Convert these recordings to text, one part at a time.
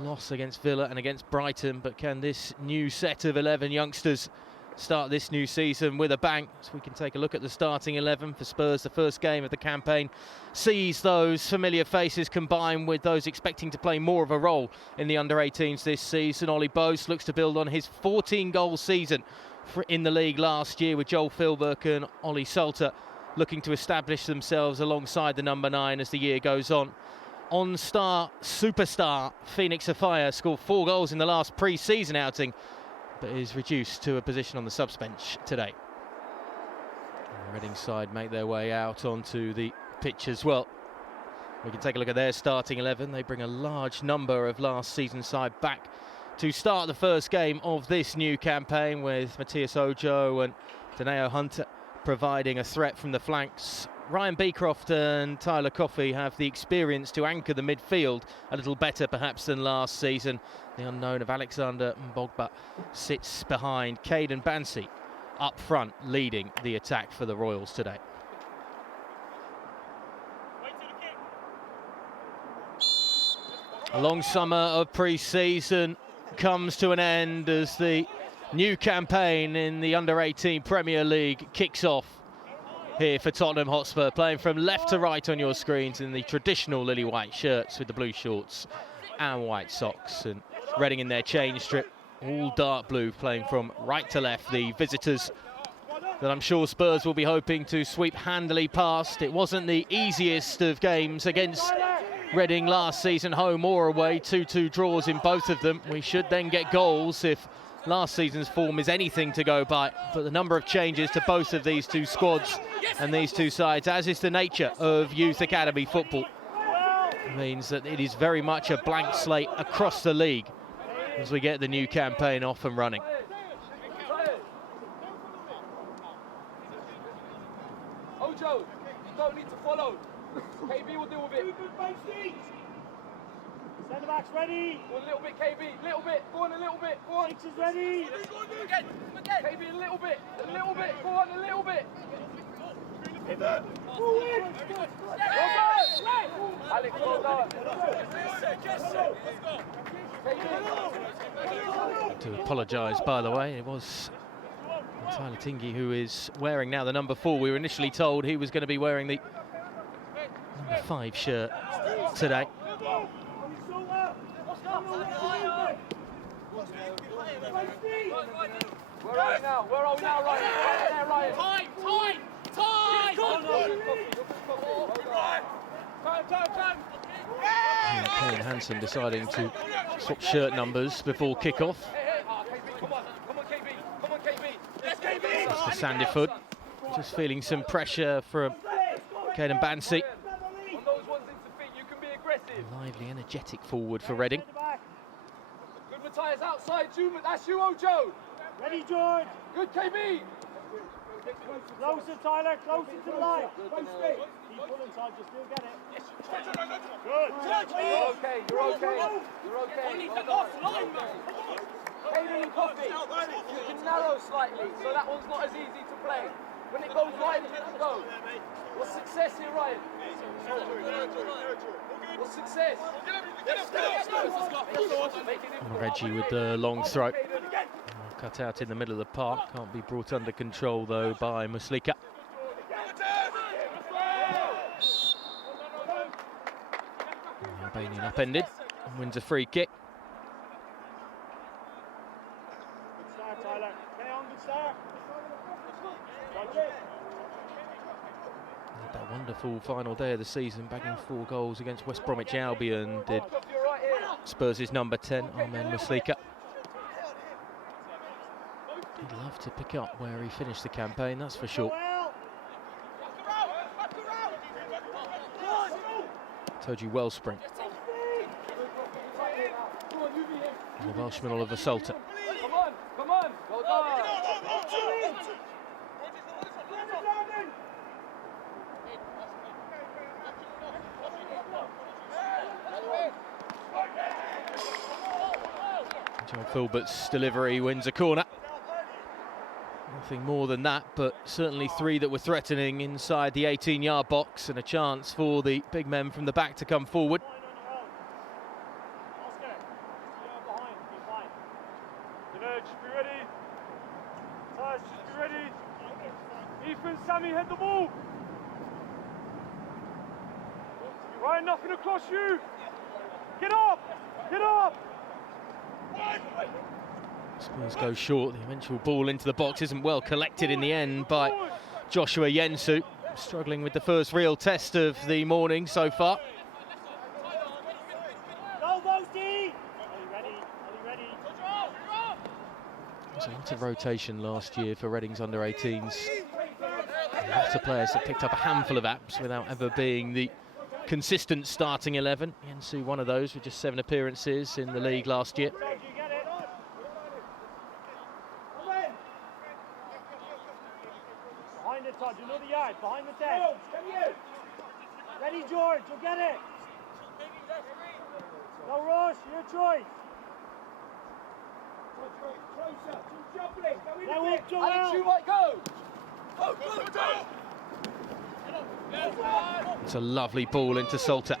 loss against Villa and against Brighton, but can this new set of 11 youngsters start this new season with a bang? So we can take a look at the starting 11 for Spurs. The first game of the campaign sees those familiar faces combined with those expecting to play more of a role in the under-18s this season. Ollie Bose looks to build on his 14-goal season in the league last year, with Joel Philbrook and Ollie Salter looking to establish themselves alongside the number 9 as the year goes on. On-star superstar Phoenix Afire scored 4 goals in the last pre-season outing, but is reduced to a position on the subs bench today. The Reading side make their way out onto the pitch as well. We can take a look at their starting 11. They bring a large number of last season's side back to start the first game of this new campaign, with Matthias Ojo and Daneo Hunter providing a threat from the flanks. Ryan Beecroft and Tyler Coffey have the experience to anchor the midfield a little better perhaps than last season. The unknown of Alexander Mbogba sits behind Caden Bansi up front, leading the attack for the Royals today. A long summer of pre-season comes to an end as the new campaign in the Under-18 Premier League kicks off here for Tottenham Hotspur, playing from left to right on your screens in the traditional lily white shirts with the blue shorts and white socks, and Reading in their change strip, all dark blue, playing from right to left. The visitors that I'm sure Spurs will be hoping to sweep handily past. It wasn't the easiest of games against Reading last season, home or away, 2-2 draws in both of them. We should then get goals if last season's form is anything to go by, but the number of changes to both of these two squads and these two sides, as is the nature of youth academy football, means that it is very much a blank slate across the league as we get the new campaign off and running. Ojo, you don't need to follow. KB will deal with it. Centre back's ready. Go on a little bit, KB. Little bit. Go on a little bit. Go on. Six is ready. Again. KB, a little bit. A little bit. Go on, a little bit. Alex, well done. To apologise, by the way, it was Tyler Tingy who is wearing now the number 4. We were initially told he was going to be wearing the number 5 shirt today. Where are we now? Ryan? Time! Kane Hansen deciding to swap shirt numbers before kick-off. Come on, KB. Let's KB! That's for Sandyford. Just feeling some pressure from Caden Bansi. On those ones into feet, you can be aggressive. Lively, energetic forward for Reading. Good Matthias outside, that's you, Ojo. Ready, George. Good KB. Closer, Tyler. Closer to the line. Keep pulling, Tyler. Just still get it. Good. You're okay. Well done. Caden and Coffey, you can narrow slightly, so that one's not as easy to play. When it goes wide, it can go. What's success here, Ryan? What's success? Reggie with the long throw. Cut out in the middle of the park. Can't be brought under control, though, by Muslika. Albanian upended and wins a free kick. Good start, Tyler. Stay on, good start. Had that wonderful final day of the season, bagging 4 goals against West Bromwich Albion, did Spurs' number 10, Armen Muslika. He'd love to pick up where he finished the campaign, that's for sure. Told you Wellspring. And the Welshman Oliver Salter. Come on. Well done. John Filbert's delivery wins a corner. Nothing more than that, but certainly 3 that were threatening inside the 18-yard box, and a chance for the big men from the back to come forward. Good, just be ready. Tyler, just be ready. Ethan, Sammy, head the ball. Right, nothing across you. Get up! Get up! Spurs go short. The eventual ball into the box isn't well collected in the end by Joshua Yensu. Struggling with the first real test of the morning so far. Go, Boasty! Ready? There's a lot of rotation last year for Reading's under-18s. Lots of players that picked up a handful of apps without ever being the consistent starting 11. Yensu, one of those, with just 7 appearances in the league last year. Behind it, Todd, you know the yard, behind the 10. Ready, George, you'll get it. No rush, your choice. Closer, jumping. Now up, Joel. Alex, you might go. It's a lovely ball into Salter.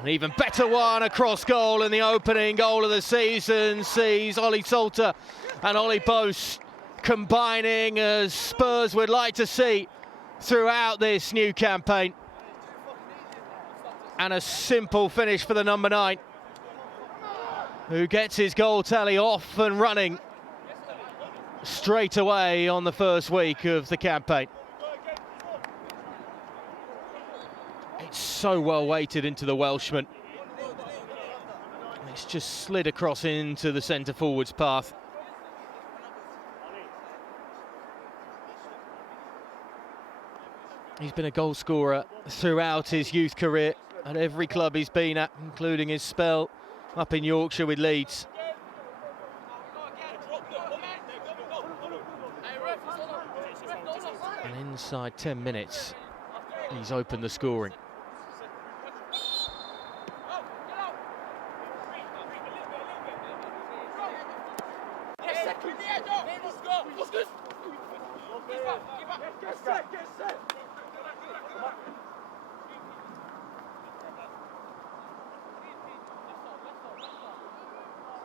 An even better one across goal, and the opening goal of the season sees Ollie Salter and Ollie Bose combining as Spurs would like to see throughout this new campaign. And a simple finish for the number 9, who gets his goal tally off and running straight away on the first week of the campaign. It's so well weighted into the Welshman. It's just slid across into the centre forwards path. He's been a goal scorer throughout his youth career at every club he's been at, including his spell up in Yorkshire with Leeds. And inside 10 minutes, he's opened the scoring.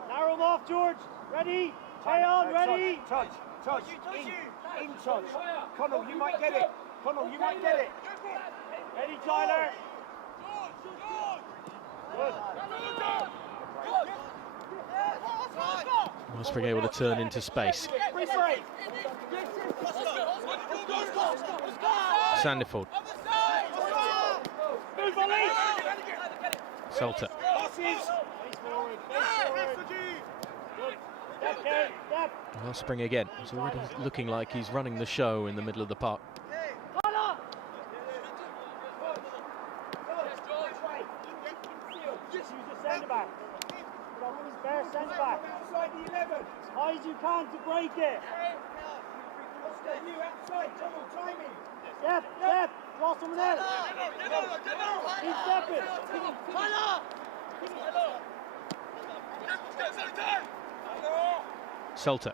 Narrow him off, George. Ready? Stay on, ready? Touch. In touch. Connell, you might get it. Ready, Tyler? Good. Hotspur able to turn into space. Sandiford. Salter. Well, spring again. He's already looking like he's running the show in the middle of the park. Centre-back. Spare centre-back. As high as you can to break it. Step. Draw someone else. Keep stepping. Salter.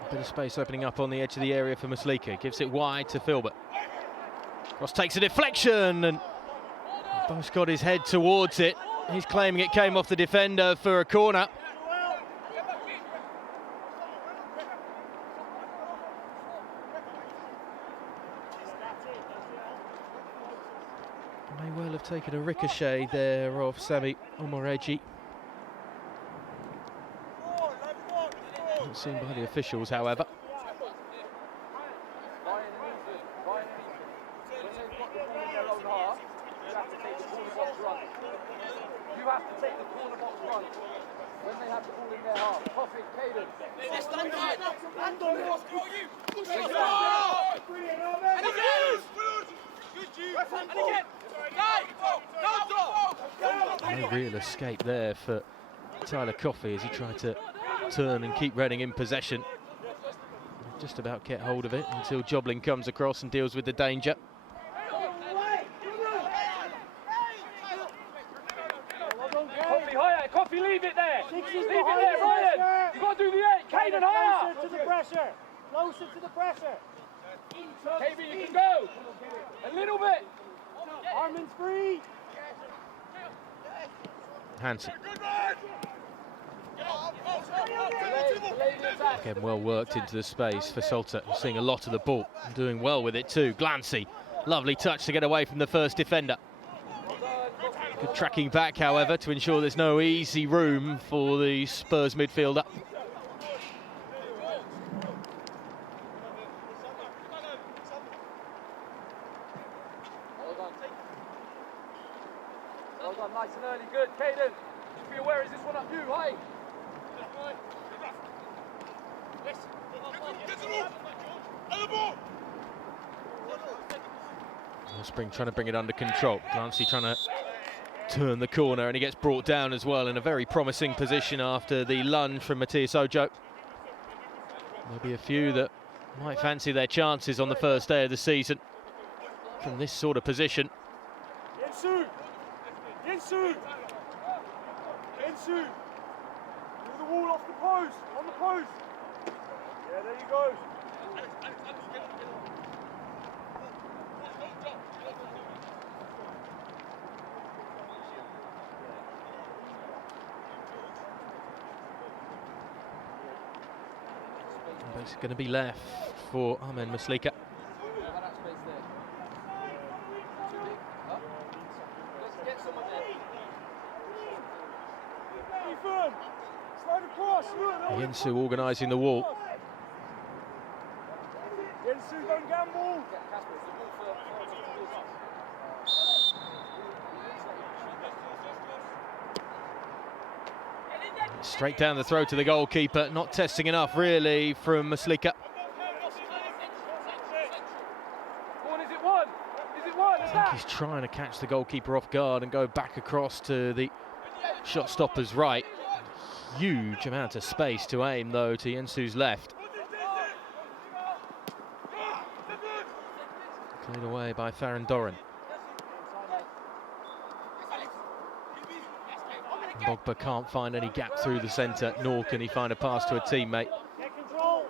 A bit of space opening up on the edge of the area for Muslika. Gives it wide to Filbert. Ross takes a deflection and Bo's got his head towards it. He's claiming it came off the defender for a corner. May well have taken a ricochet there off Sami Omoreji. Not seen by the officials, however. You have to take the corner box run when they have the ball in their half. Coffee, Caden. No real escape there for Tyler Coffey as he tried to turn and keep Reading in possession. Just about get hold of it until Jobling comes across and deals with the danger. Coffee, leave it there. Leave it there, Ryan. You've got to do the 8. Caden, higher. Closer to the pressure. Closer to the pressure. KB, you can go. A little bit. Armin's free. Hansen. Delay the attack. Again, well worked into the space for Salter. Seeing a lot of the ball, doing well with it too. Glancy, lovely touch to get away from the first defender. Good tracking back, however, to ensure there's no easy room for the Spurs midfielder. Well done, nice and early, good. Caden, just be aware, is this one up you, high? Spring trying to bring it under control. Glancy trying to turn the corner, and he gets brought down as well in a very promising position after the lunge from Matthias Ojo. There'll be a few that might fancy their chances on the first day of the season from this sort of position. Yensu! Yensu! Yensu! Move the wall off the post! On the post! Yeah, there you go. It's going to be left for Ahmed Muslika. Yensu organising the wall. Yensu, don't gamble. Straight down the throat to the goalkeeper, not testing enough really from Muslika. I think he's trying to catch the goalkeeper off guard and go back across to the shot stopper's right. Huge amount of space to aim though to Yensu's left. Cleared away by Farron Doran. Bogba can't find any gap through the centre, nor can he find a pass to a teammate. Get control.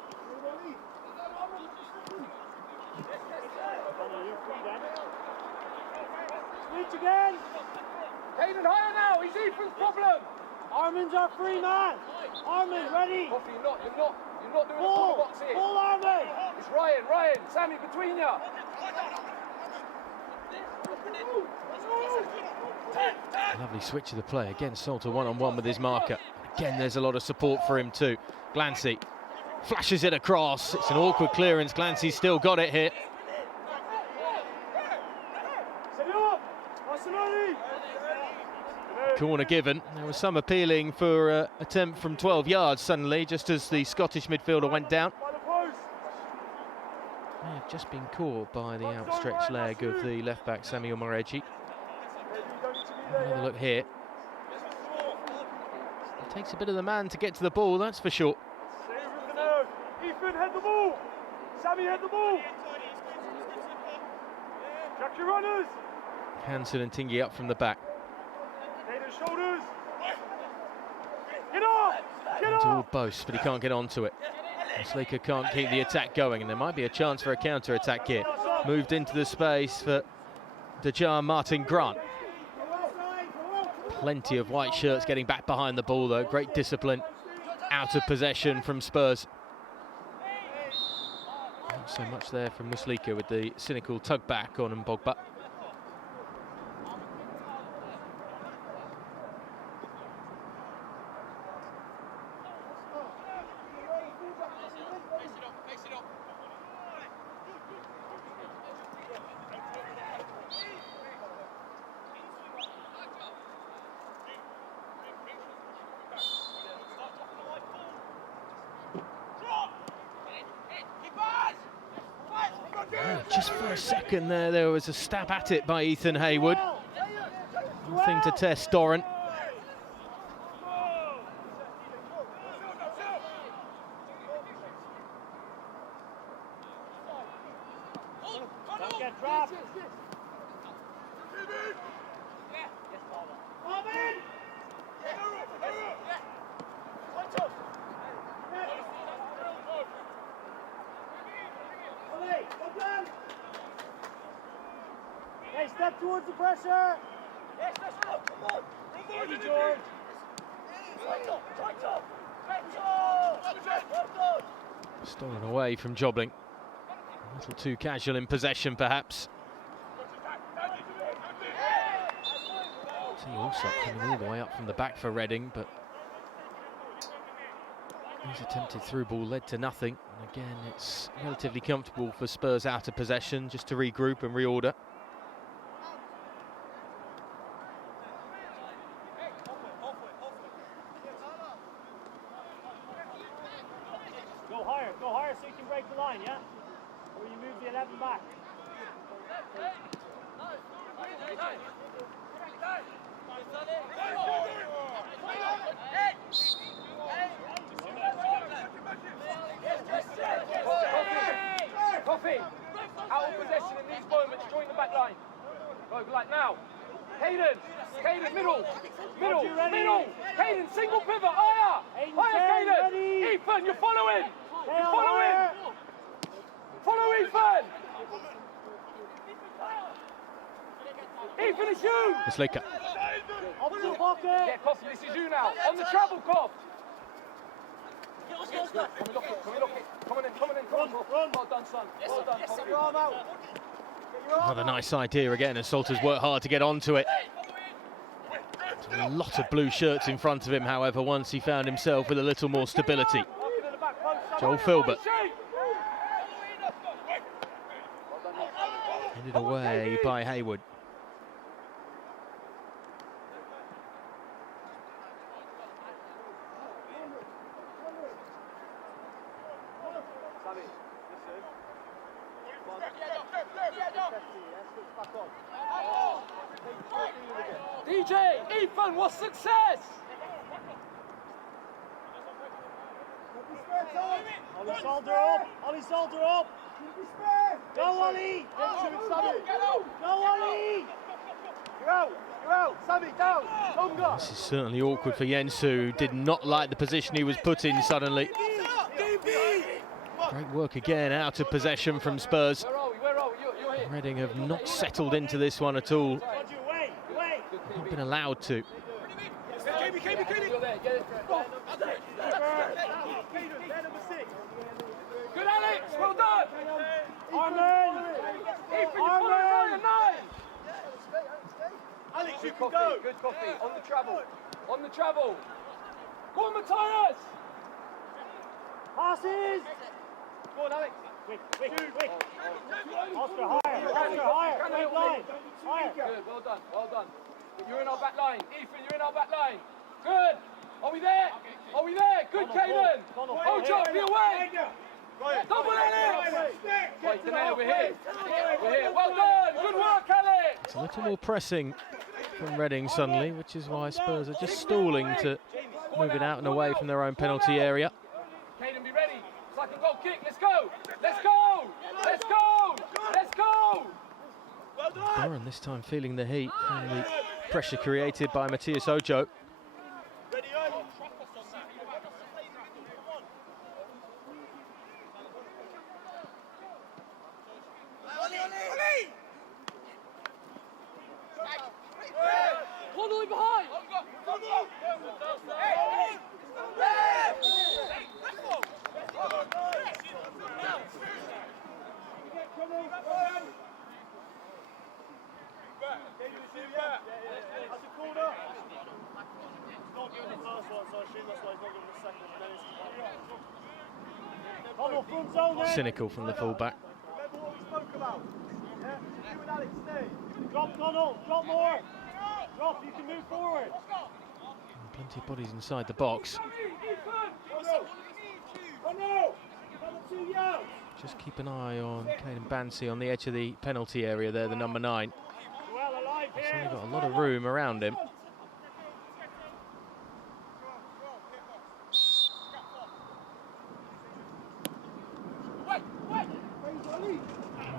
Switch again. Caden, higher now, he's Ethan's problem. Armin's our free man. Armin, ready. Coffee, you're not doing the Ball, box here. ball, Armin. It's Ryan, Sammy between you. Lovely switch of the play. Again, Salter one-on-one with his marker. Again, there's a lot of support for him too. Glancy flashes it across. It's an awkward clearance. Glancy's still got it here. Corner given. There was some appealing for an attempt from 12 yards suddenly, just as the Scottish midfielder went down. May have just been caught by the outstretched leg of the left-back Samuel Moretti. Another look here. It takes a bit of the man to get to the ball, that's for sure. Ethan, head the ball. Sammy, head the ball. Jack your runners. Hansen and Tingy up from the back. Shoulders. Get off! Get It's all off! boast, but he can't get onto it. Muslika can't keep the attack going, and there might be a chance for a counter-attack here. Moved into the space for Dejan Martin Grant. Plenty of white shirts getting back behind the ball though. Great discipline. Out of possession from Spurs. Not so much there from Muslika with the cynical tug back on Mbogba. Just for a second there was a stab at it by Ethan Hayward. Nothing to test Doran. Don't get dropped. Hey, step towards the pressure. Yes, let's go. Come on. Ready, George. Stolen away from Jobling. A little too casual in possession, perhaps. See Allsop coming all the way up from the back for Reading, but his attempted through ball led to nothing. And again, it's relatively comfortable for Spurs out of possession, just to regroup and reorder. Go higher so you can break the line, yeah? Or you move the 11 back. Coffee! Out of possession in these moments, join the back line. Go, like now. Hayden, middle. Hayden, single pivot, higher! Higher, Hayden! Ethan, you're following! You're following! Follow Ethan! Ethan, it's you! It's Laker. Up to the pocket! Yeah, Coffee, this is you now. On the travel, Coff! Come on in. Run. Well done, son. Well done. Get your arm out. Another nice idea again, and Salter's worked hard to get onto it. A lot of blue shirts in front of him, however, once he found himself with a little more stability. Joel Filbert. Headed away by Hayward. DJ, Ethan, what's success? Ollie Salter up! Go Ollie! Go Ollie! You're out, Sammy, down, longer. This is certainly awkward for Jens, who did not like the position he was put in suddenly. Great work again, out of possession from Spurs. Where are we? You're here. Reading have not settled into this one at all. Not been allowed to. You're there, get it. Go. Good, Alex, well done. Armin! Ethan, you're following 9. Alex, you Good can coffee, go! good coffee. On the travel. Go on, Matthias. Passes! Go on, Alex. Quick! Oscar, higher! Straight line! Higher! Good, well done. You're in our back line. Ethan, you're in our back line. Good. Are we there? Good, Caden. Ojo, be away. Double Alex. Wait, Danae, we're here. Well done. Good work, Alex. It's a little more pressing from Reading suddenly, which is why Spurs are just stalling to move it out and away from their own penalty area. Caden, be ready. Second goal kick. Let's go. Doran this time feeling the heat and the pressure created by Matthias Ojo. One all behind. Cynical from the fullback. Remember what we spoke about? Yeah? You and Alex stay. Drop, Connell. Drop more. Drop, you can move forward. Plenty of bodies inside the box. Just keep an eye on Caden Bansi on the edge of the penalty area there, the number 9. He's only got a lot of room around him.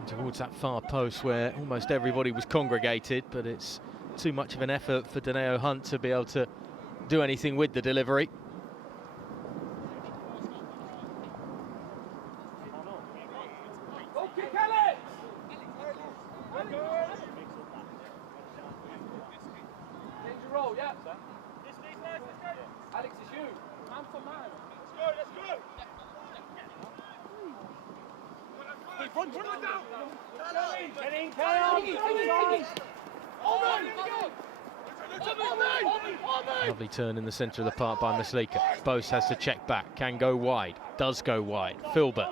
Towards that far post where almost everybody was congregated, but it's too much of an effort for Daneo Hunt to be able to do anything with the delivery. go, yeah? Alex, it's you. Man for man. Let's go. Get in, Keon! Lovely turn in the centre of the park by Maslika. Bose has to check back, can go wide, does go wide. Filbert.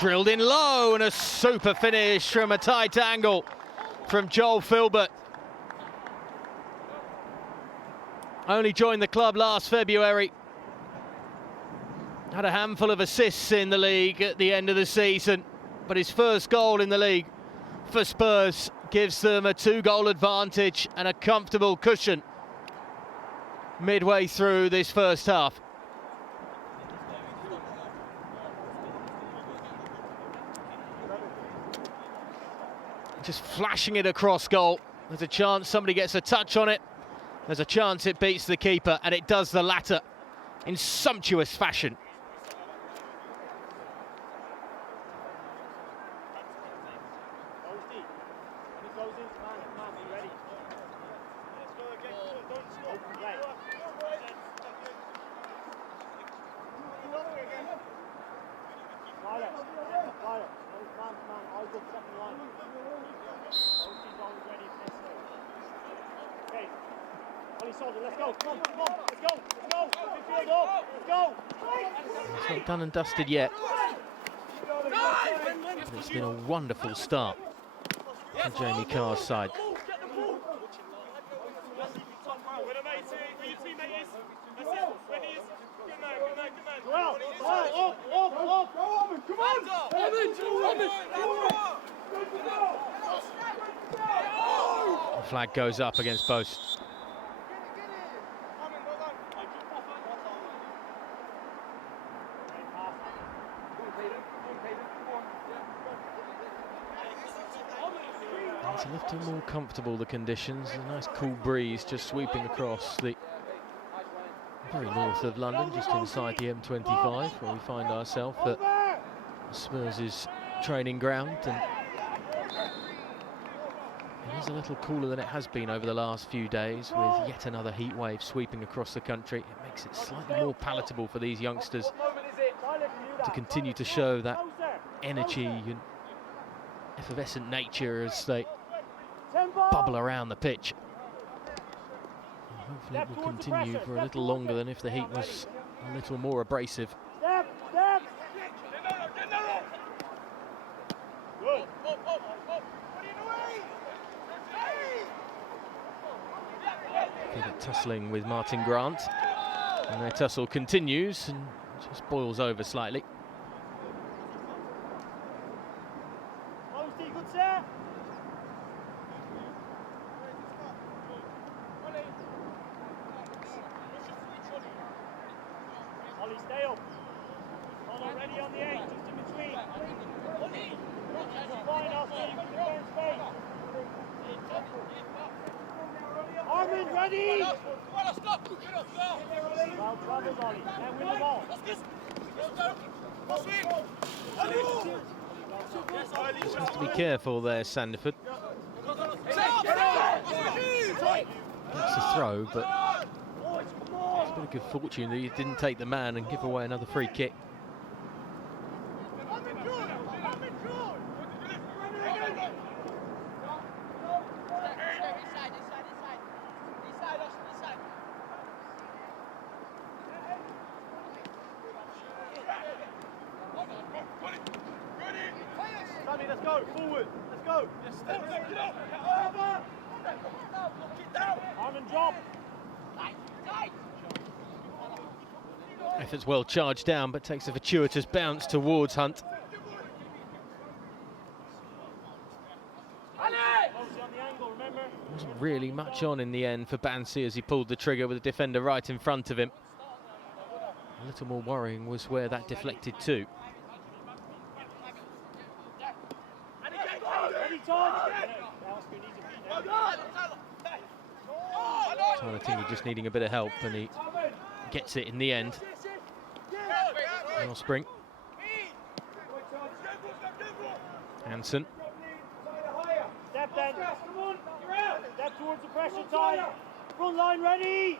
Drilled in low, and a super finish from a tight angle from Joel Filbert. Only joined the club last February. Had a handful of assists in the league at the end of the season, but his first goal in the league for Spurs gives them a 2-goal advantage and a comfortable cushion midway through this first half. Just flashing it across goal. There's a chance somebody gets a touch on it. There's a chance it beats the keeper, and it does the latter in sumptuous fashion. It's not done and dusted yet. But it's been a wonderful start for Jamie Carr's side. The flag goes up against Bose. It's a little more comfortable, the conditions. A nice cool breeze just sweeping across the very north of London, just inside the M25, where we find ourselves at Spurs' training ground. And it is a little cooler than it has been over the last few days, with yet another heat wave sweeping across the country. It makes it slightly more palatable for these youngsters to continue to show that energy and effervescent nature as they bubble around the pitch. And hopefully it will continue for a little longer than if the heat was a little more abrasive. Keep tussling with Martin Grant, and their tussle continues and just boils over slightly. Just has to be careful there, Sandiford. That's a throw, but it's been a good fortune that he didn't take the man and give away another free kick. Let's go, forward, let's go. Arm and drop. Effort's well charged down, but takes a fortuitous bounce towards Hunt. Wasn't really much on in the end for Bansi as he pulled the trigger with the defender right in front of him. A little more worrying was where that deflected to. Tyler just needing a bit of help, and he gets it in the end. Spring. Hansen. Step then. Step towards the pressure time. Front line ready.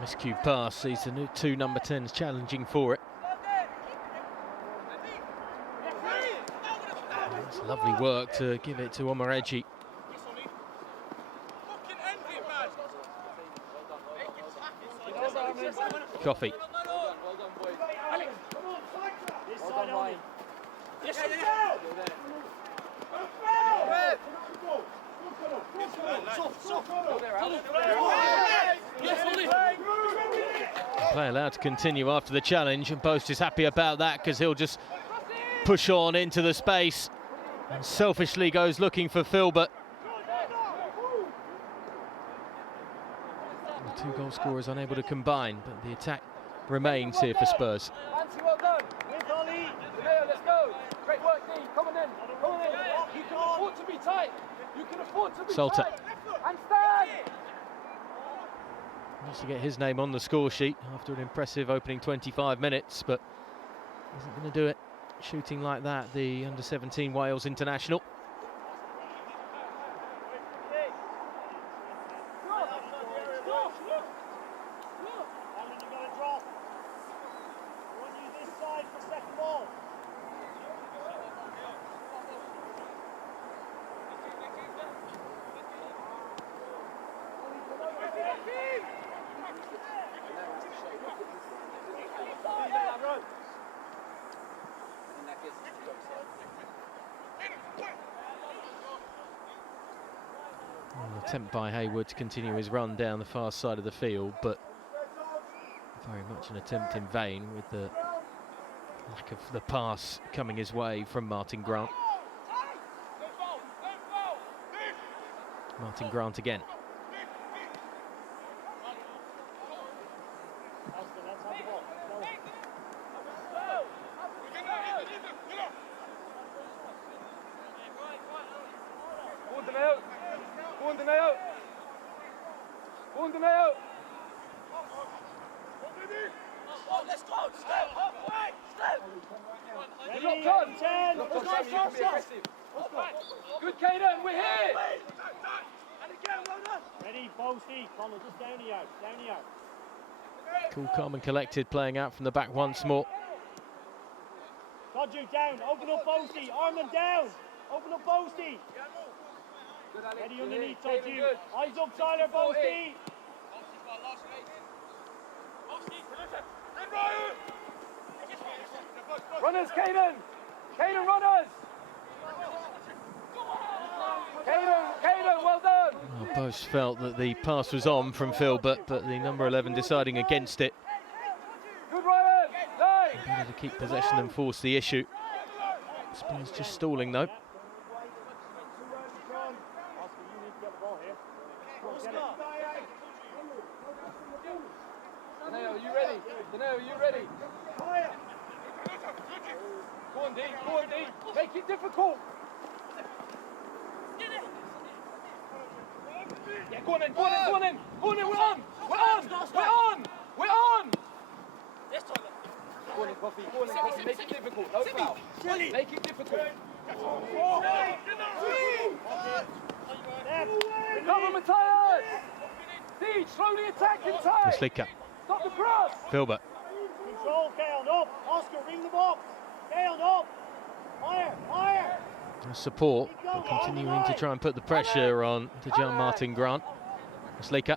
Miscued pass sees the new two number 10s challenging for it. It's lovely work to give it to Omareji. Coffee. Play allowed to continue after the challenge, and Post is happy about that because he'll just push on into the space and selfishly goes looking for Filbert. The two goal scorers unable to combine, but the attack remains here for Spurs. Nancy, well done. Let's go. Great work, Dean. Come on in. Come on in. You can afford to be tight. You can afford to be Salter tight. And stand. wants to get his name on the score sheet after an impressive opening 25 minutes, but isn't going to do it shooting like that, the under-17 Wales international. An attempt by Hayward to continue his run down the far side of the field, but very much an attempt in vain with the lack of the pass coming his way from Martin Grant. Martin Grant again. Good, Caden, we're here! Ready, Boasty, Connor, just down the out, Cool, calm and collected, playing out from the back once more. Kodju down, open up Boasty, arm them down, open up Boasty. Ready underneath, Kodju, eyes up Tyler, Boasty. Runners, Caden! Caden, runners! Caden, well done! Well, Post felt that the pass was on from Filbert, but the number 11 deciding against it. Good, Ryan! Better to keep possession and force the issue. Spurs just stalling though. Daneo, are you ready? Daneo, are you ready? Go on, Dean. Make it difficult. Yeah, go on in. We're on. Go on in, Coffee. Make it difficult. No foul. Make it difficult. Cover, Matthias. Dean, slowly attack in time. Slika. Stop the cross. Filbert. Control, Gale, up. Oscar, ring the box. Gale, up. Higher. Support, but continuing to try and put the pressure on to John Martin Grant. Slika.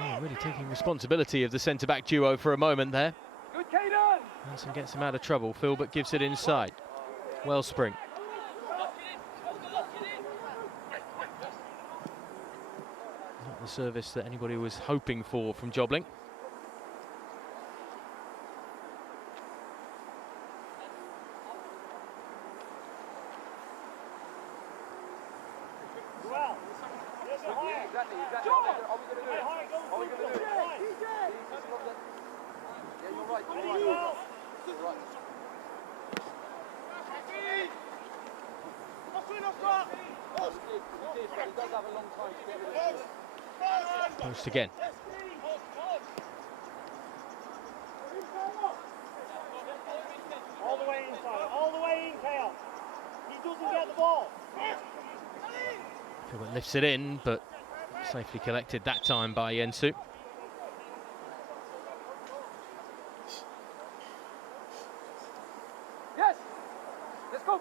Oh, really taking responsibility of the centre-back duo for a moment there. Good, Caden. Hansen gets him out of trouble. Filbert gives it inside. Wellspring. Not the service that anybody was hoping for from Jobling. Post again. All the way inside, all the way in, Kale. He doesn't get the ball. Philbert lifts it in, but safely collected that time by Yensu. Yes! Let's go!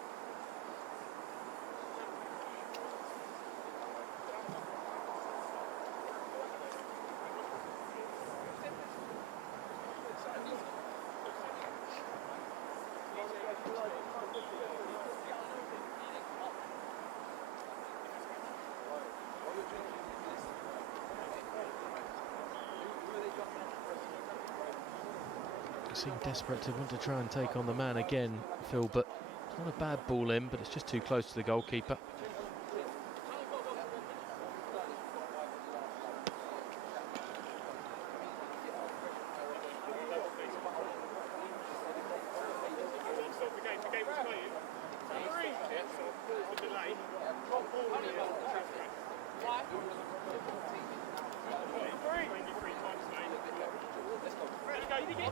Seem desperate to want to try and take on the man again, Phil, but it's not a bad ball in, but it's just too close to the goalkeeper.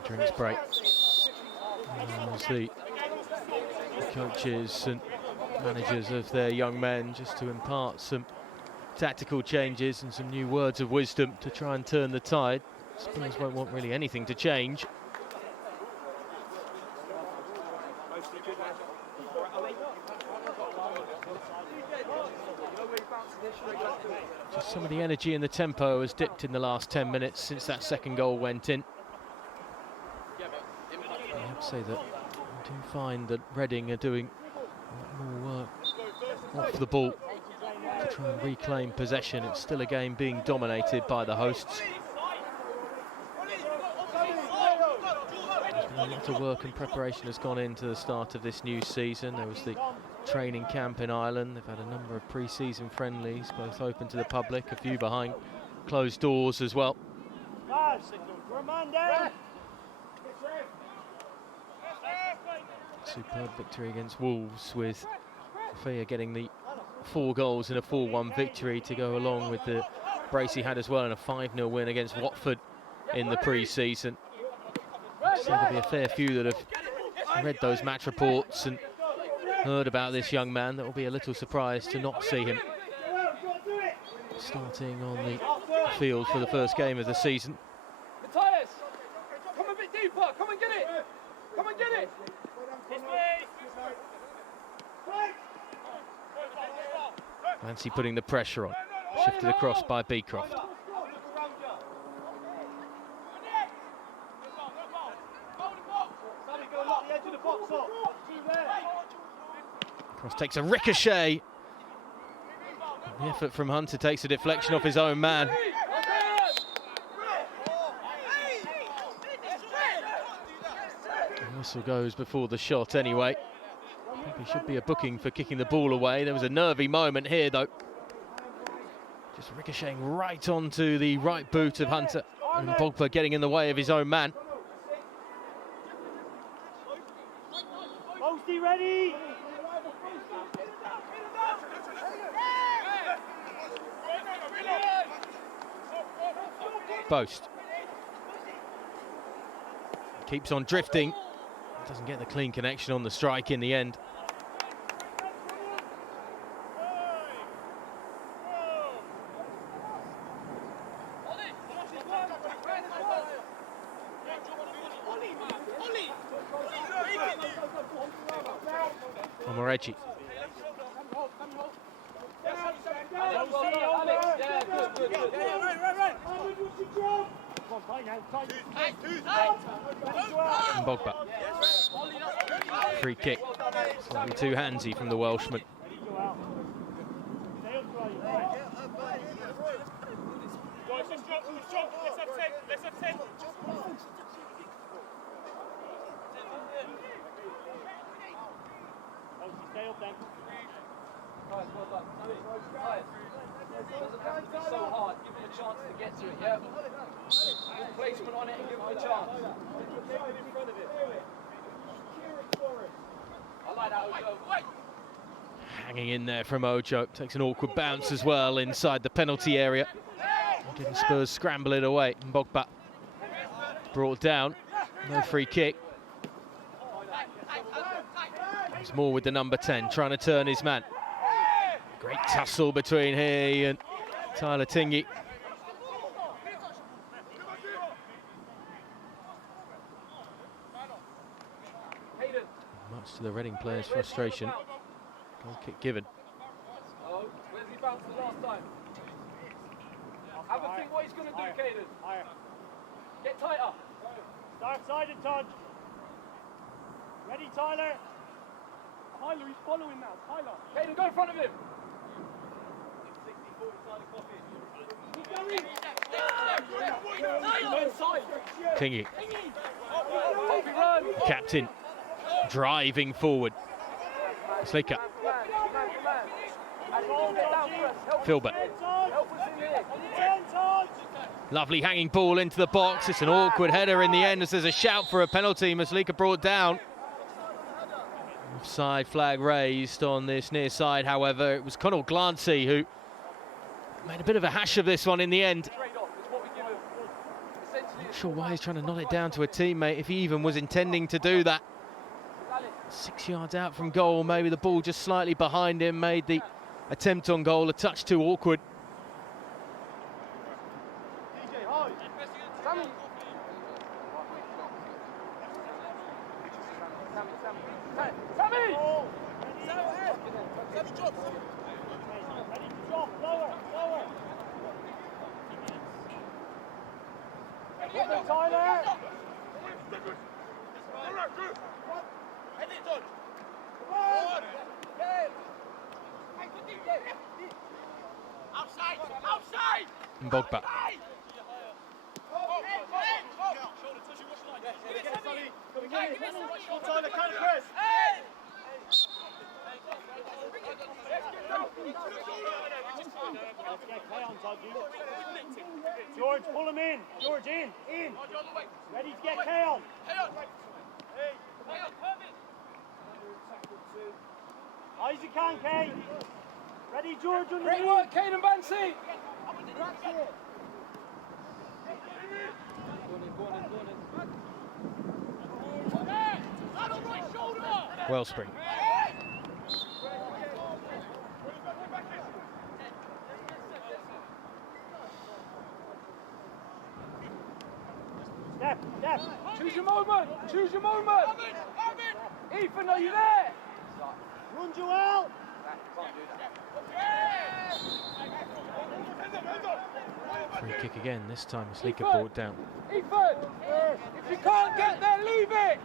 During this break, the coaches and managers of their young men just to impart some tactical changes and some new words of wisdom to try and turn the tide. Spurs won't want really anything to change. Just some of the energy and the tempo has dipped in the last 10 minutes since that second goal went in. I have to say that I do find that Reading are doing a lot more work off the ball to try and reclaim possession. It's still a game being dominated by the hosts. There's been a lot of work and preparation has gone into the start of this new season. There was the training camp in Ireland. They've had a number of pre-season friendlies, both open to the public, a few behind closed doors as well. Superb victory against Wolves, with Fea getting the 4 goals in a 4-1 victory to go along with the brace he had as well in a 5-0 win against Watford in the pre-season. So there'll be a fair few that have read those match reports and heard about this young man that will be a little surprised to not see him starting on the field for the first game of the season. Matthias, come a bit deeper, come and get it! Come and get it! Fancy putting the pressure on. Shifted across by Beecroft. Cross takes a ricochet. The effort from Hunter takes a deflection off his own man. The whistle goes before the shot anyway. Probably should be a booking for kicking the ball away. There was a nervy moment here though. Just ricocheting right onto the right boot of Hunter. And Pogba getting in the way of his own man. Posty ready! Boast. Keeps on drifting. Doesn't get the clean connection on the strike in the end. Omorechi. Pogba. Free kick. Slightly too handsy from the Welshman. Doesn't have to be so hard. Give him a chance to get to it, yeah? Good placement on it and give him a chance. I like that, Ojo. Hanging in there from Ojo. Takes an awkward bounce as well inside the penalty area. Didn't Spurs scramble it away. Mbogba brought down. No free kick. It's more with the number 10, trying to turn his man. Great tussle between he and Tyler Tingy. Much to the Reading players' frustration. Goal kick given. Oh, where's he bounced the last time? Have a think what he's going to do, Caden. Get tighter. Start-sided touch. Ready, Tyler. Tyler, he's following now. Tyler. Caden, go in front of him. Tingy, the captain, driving forward. Slicker. Filbert. Lovely hanging ball into the box. It's an awkward header in the end as there's a shout for a penalty. Maslika brought down. Offside flag raised on this near side, however. It was Conor Glancy who made a bit of a hash of this one in the end. Not sure why he's trying to nod it down to a teammate, if he even was intending to do that. 6 yards out from goal, maybe the ball just slightly behind him, made the attempt on goal a touch too awkward. Mbogba. George, pull him in. George, in. Ready to get Keon. High as you can, Kane. Ready, George, underneath. Great work, Kane and Bansi. Wellspring. Step. Choose your moment. Choose your moment. Ethan, are you there? Run, Joel. Free kick again, this time Maslika brought down. Ethan, if you can't get there, leave it.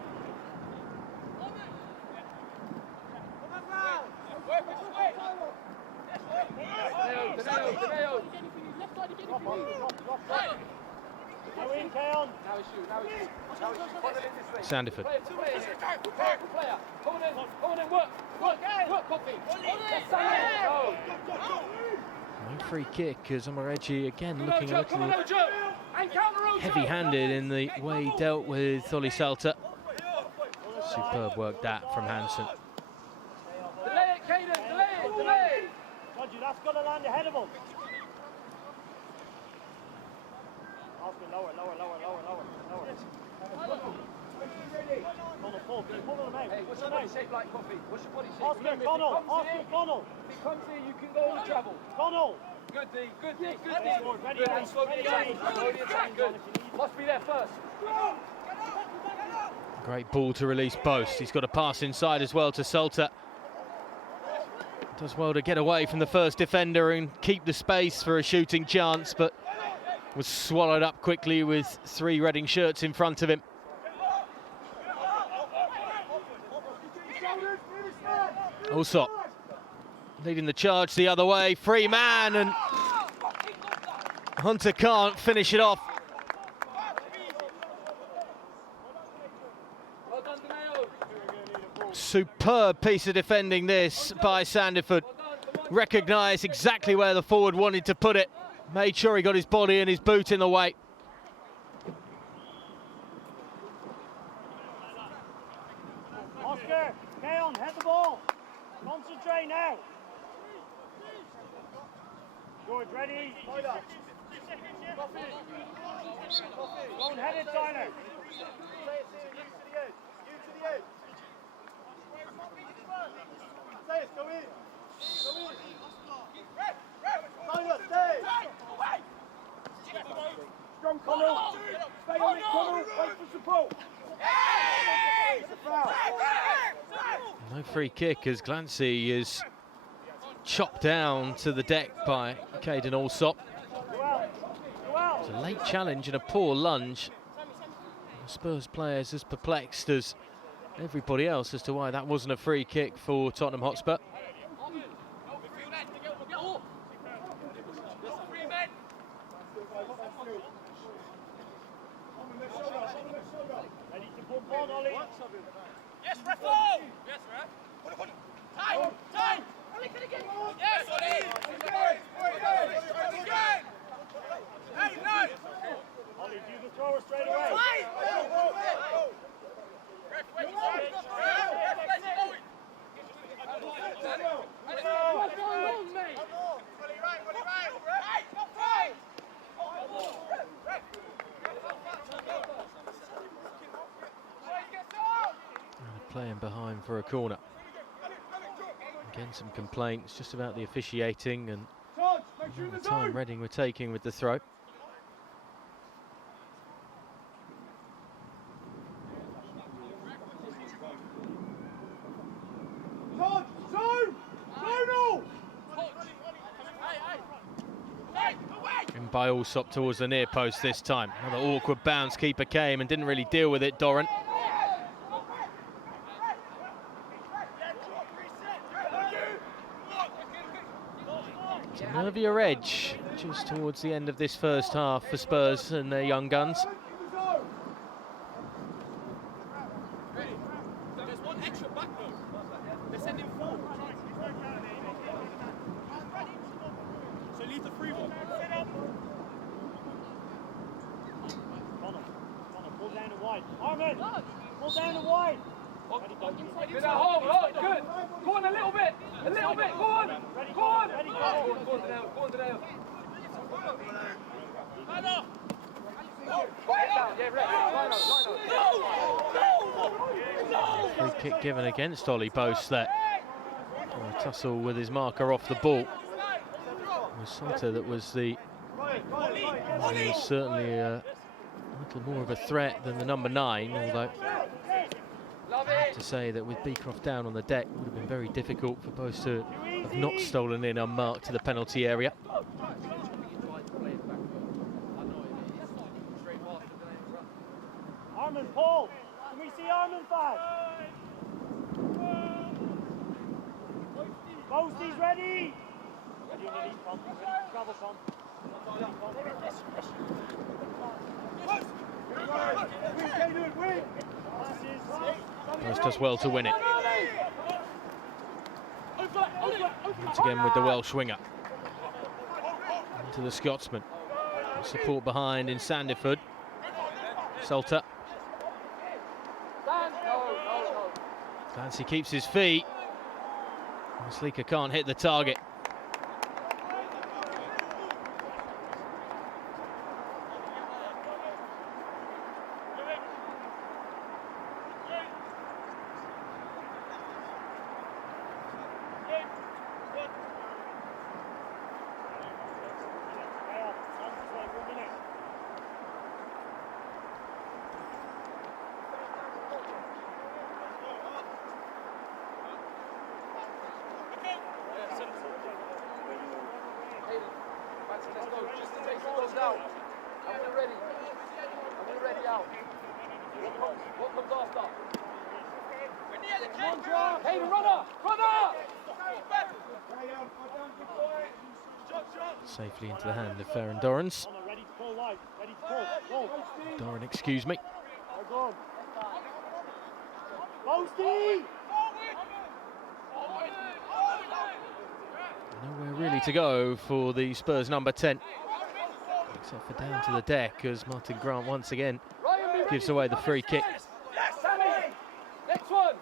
Sandiford. No free kick as Omoreji again looking a little heavy-handed in the way he dealt with Oli Salter. Superb work that from Hansen. Delay it, Caden, delay it. That's got to land ahead of him. Lower. Hey, what's your body shape like, Coffee? What's your body shape? Oscar Connell. If he comes here, you can go all travel. Connell. Good D. Ready. And slowly attack. Good. Must be there first. Great ball to release Boast. He's got a pass inside as well to Salter. Does well to get away from the first defender and keep the space for a shooting chance, but was swallowed up quickly with 3 Reading shirts in front of him. Allsop leading the charge the other way, free man, and Hunter can't finish it off. Superb piece of defending this by Sandiford. Recognised exactly where the forward wanted to put it. Made sure he got his body and his boot in the way. Oscar, Keon, head the ball. Concentrate now. George, ready? Don't head it, Tyler. Say it, you to the edge. You to the edge. Say it, go in. Go in. Tyler, stay. Strong Connell. Stay on it, Connell. Wait for support. It's a foul. No free kick as Glancy is chopped down to the deck by Caden Allsop. It's a late challenge and a poor lunge. The Spurs players as perplexed as everybody else as to why that wasn't a free kick for Tottenham Hotspur. Ready to bump on, Ollie. Yes, ref! Yes, ref! Time! Time! Yes, Ollie! Hey, no! Ollie, do the thrower straight away. Ref, where you going? Ref, where's he going? What's going on, mate? Ollie, right, Hey, stop right! Playing behind for a corner. Again, some complaints just about the officiating and the time Reading were taking with the throw. And by Allsop towards the near post this time. Another awkward bounce, keeper came and didn't really deal with it, Doran. It's a nervier edge just towards the end of this first half for Spurs and their young guns. There's one extra back though. They're sending forward. So leave the free one. Connor, pull down and wide. Armin, pull down and wide. Good at home, right, good. Go on a little bit, go on. Go on. Go on, Dale. Free kick given against Ollie Boast there. A tussle with his marker off the ball. It was Salter that was the... He was certainly a little more of a threat than the number 9, although I have to say that with Beecroft down on the deck, it would have been very difficult for Boast to have not stolen in unmarked to the penalty area. Armin, Paul. Can we see Armin back? Boasty's ready. Ready on the lead, Con. Ready to travel, Con. Boast does well to win it. Once again with the Welsh winger. Into the Scotsman. Support behind in Sandiford. Salter. Clancy keeps his feet. Sleeker can't hit the target. Safely into the hand of Ferran Dorrans. Doran, excuse me. Nowhere really to go for the Spurs number 10. Except for down to the deck as Martin Grant once again gives away the free kick. Next one.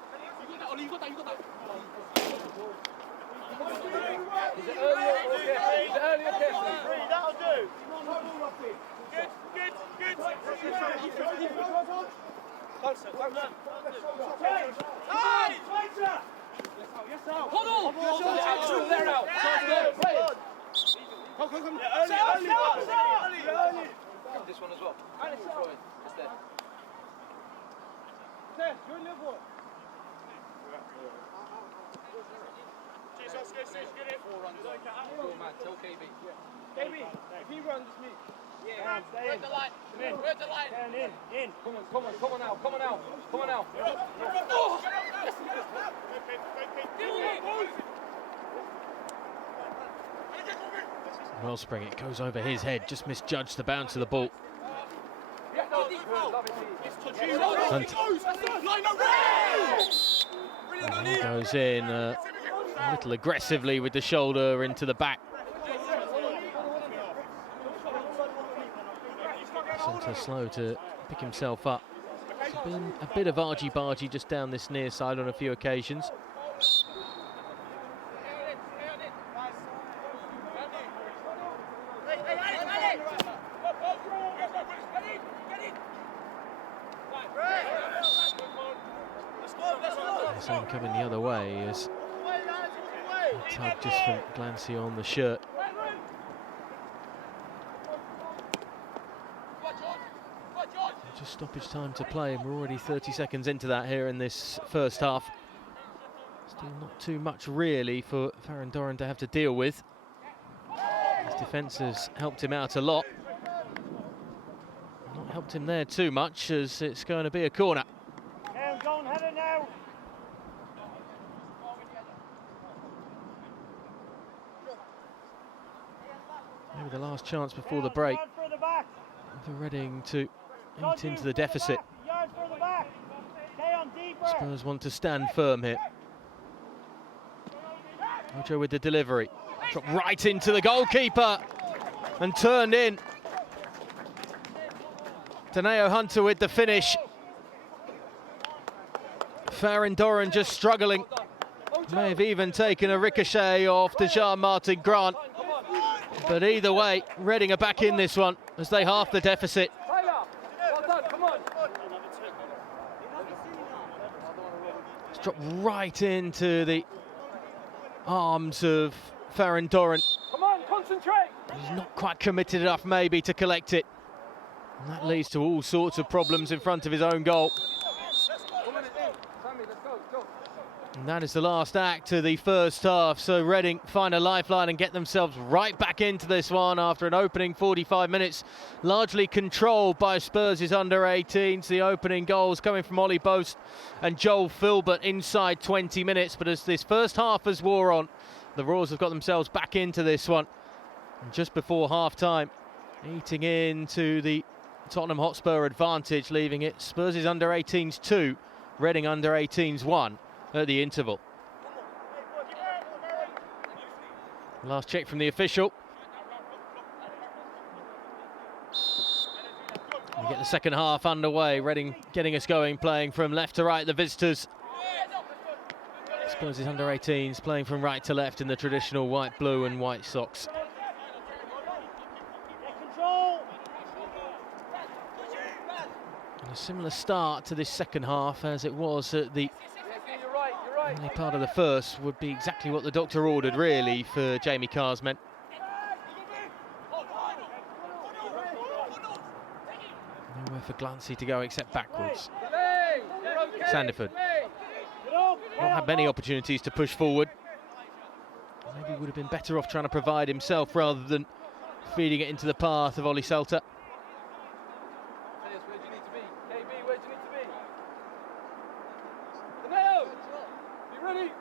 Is it earlier? That'll do. Good. This one as well. Tell KB. KB, if he runs, it's me. Yeah, where's the line? Where's the line? In. Come on now. Wellspring, it goes over his head, just misjudged the bounce of the ball. And he goes in a little aggressively with the shoulder into the back. Centre slow to pick himself up. It's been a bit of argy-bargy just down this near side on a few occasions. Same coming the other way as a tug just from Glancy on the shirt. Just stoppage time to play, and we're already 30 seconds into that here in this first half. Still not too much really for Farron Doran to have to deal with. His defence has helped him out a lot. Not helped him there too much, as it's going to be a corner. Go on, head it now. Maybe the last chance before the break for Reading to eat into the deficit. Spurs want to stand firm here. Ojo with the delivery. Dropped right into the goalkeeper and turned in. Daneo Hunter with the finish. Farron Doran just struggling. May have even taken a ricochet off to Jean-Martin Grant. But either way, Reading are back in this one as they half the deficit. It's dropped right into the arms of Farron Doran. Come on, concentrate. He's not quite committed enough maybe to collect it. And that leads to all sorts of problems in front of his own goal. And that is the last act to the first half, so Reading find a lifeline and get themselves right back into this one after an opening 45 minutes, largely controlled by Spurs' under-18s. The opening goals coming from Ollie Boast and Joel Filbert inside 20 minutes, but as this first half has wore on, the Roars have got themselves back into this one. And just before half-time, eating into the Tottenham Hotspur advantage, leaving it Spurs' under-18s 2, Reading under-18s 1. At the interval. Last check from the official. We get the second half underway. Reading getting us going, playing from left to right, the visitors. Spurs' under-18s playing from right to left in the traditional white, blue and white socks. And a similar start to this second half as it was at the only part of the first. Would be exactly what the doctor ordered, really, for Jamie Carr's men. Nowhere for Glancy to go except backwards. Sandiford not had many opportunities to push forward. Maybe would have been better off trying to provide himself rather than feeding it into the path of Ollie Selter.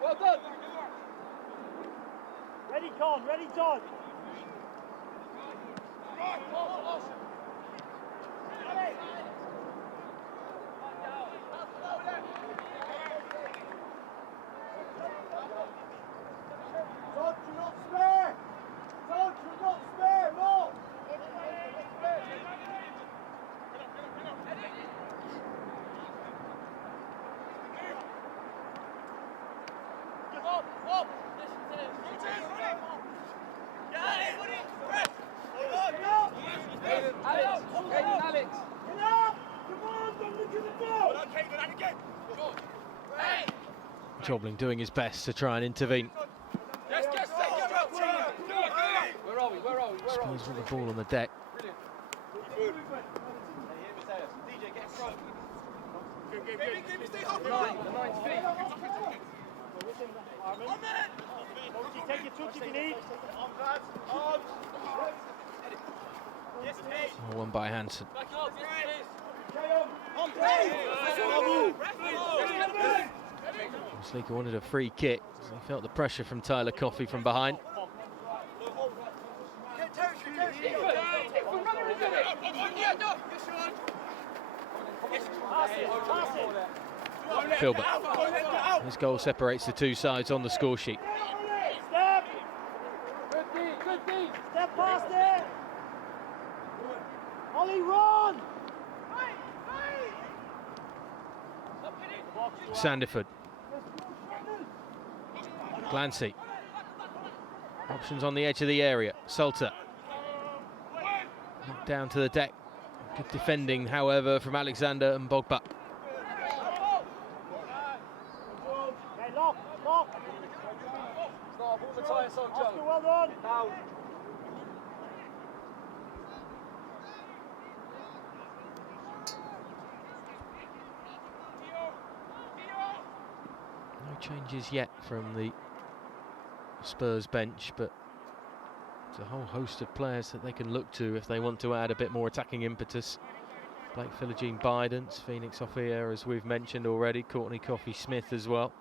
Well done. Ready, Con, ready, John. Don't you not spare! Don't you not spare! More! Jobling doing his best to try and intervene. Where are we? Where are we? Spurs with the ball on the deck. The nine's feet. Take your touch if you need. One by Hansen. Sleeker wanted a free kick, so he felt the pressure from Tyler Coffey from behind. Filbert. His goal separates the two sides on the score sheet. Step. Good D, good D. Step past it. Ollie, run. Sanderford. Glancy. Options on the edge of the area. Salter. Knocked down to the deck. Good defending, however, from Alexander and Bogba. Okay, lock. Start, pull the tyres on, Oscar, Joe. well done. Now. No changes yet from the Spurs bench, but it's a whole host of players that they can look to if they want to add a bit more attacking impetus. Blake Philogene Bidens, Phoenix Offier, as we've mentioned already, Courtney Coffey-Smith as well.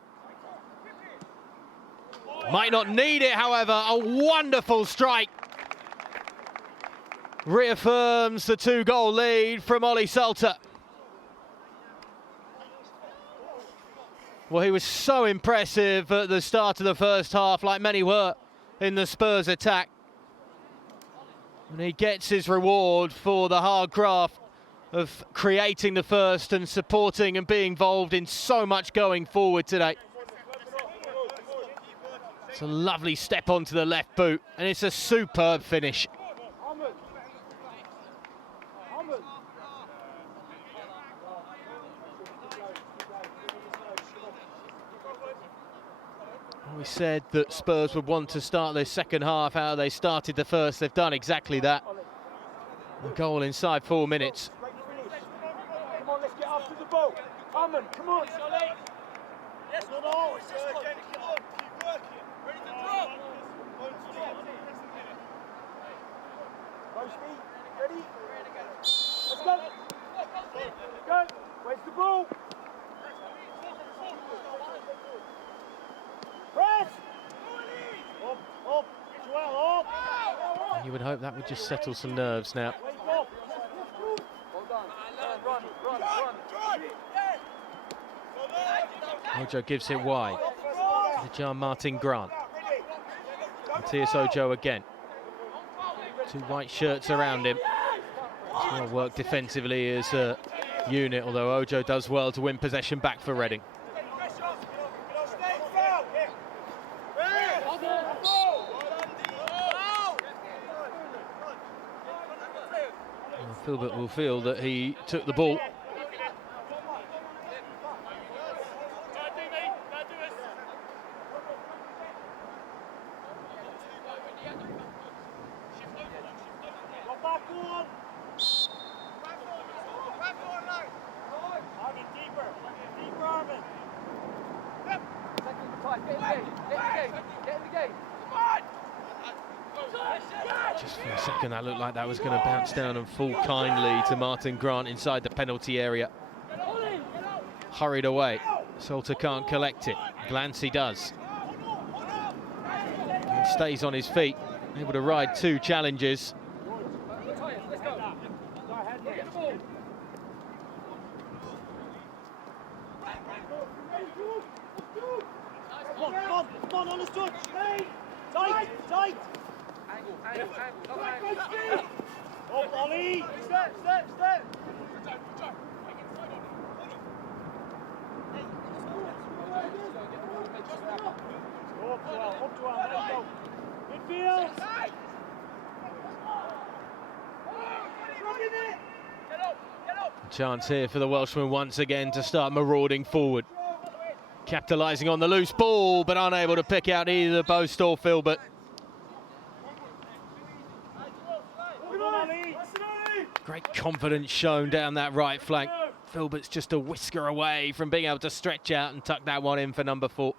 Might not need it, however, a wonderful strike. Reaffirms the 2-goal lead from Ollie Salter. Well, he was so impressive at the start of the first half, like many were in the Spurs attack. And he gets his reward for the hard graft of creating the first and supporting and being involved in so much going forward today. It's a lovely step onto the left boot, and it's a superb finish. We said that Spurs would want to start their second half how they started the first. They've done exactly that. A goal inside 4 minutes. Come on, let's get after the ball. Hammond, come on. Yes, not all. Keep working. Ready to drop. Both feet. Ready? Let's go. Go. Where's the ball? Press. Up. Well, up. You would hope that would just settle some nerves now. Well done. Run. Ojo gives it wide to John Martin Grant. Matthias Ojo again. Two white shirts around him. It's well worked defensively as a unit, although Ojo does well to win possession back for Reading. Filbert will feel that he took the ball. Just for a second, that looked like that was going to bounce down and fall kindly to Martin Grant inside the penalty area. Hurried away. Salter can't collect it. Glancy does. He stays on his feet, able to ride two challenges. Come on, understood. Tight. Angle. Up, Ollie. Step. Up to our midfield. Chance here for the Welshman once again to start marauding forward. Capitalising on the loose ball, but unable to pick out either Boast or Filbert. Great confidence shown down that right flank. Filbert's just a whisker away from being able to stretch out and tuck that one in for number 4.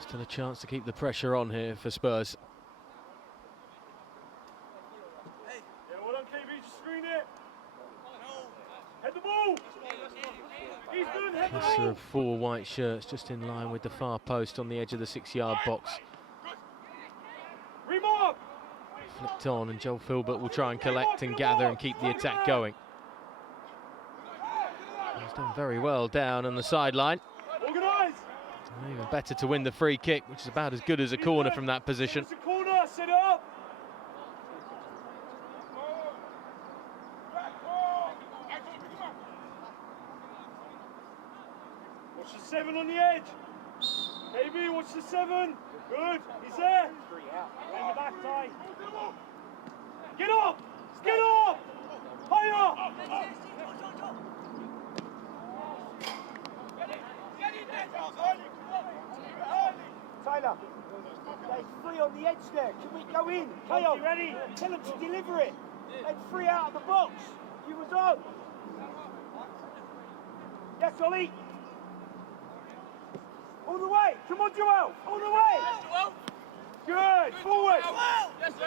Still a chance to keep the pressure on here for Spurs. Yeah, well done, KB, just screen it. Head the ball. He's done, head the Cluster ball. of 4 white shirts just in line with the far post on the edge of the 6-yard box. Remark. Flicked on, and Joel Filbert will try and collect and gather and keep the attack going. He's done very well down on the sideline. Organise. Even better to win the free kick, which is about as good as a corner from that position. It's a corner, set it up. Watch the 7 on the edge. KB, watch the 7. Good, he's there. In the back, Ty. Get up! Get up! Higher! Tyler, there's 3 on the edge there. Can we go in? Kyle, ready? Tell him to deliver it. There's 3 out of the box. You was on. Yes, Ollie. All the way. Come on, Joel. All the way. Good. Forward.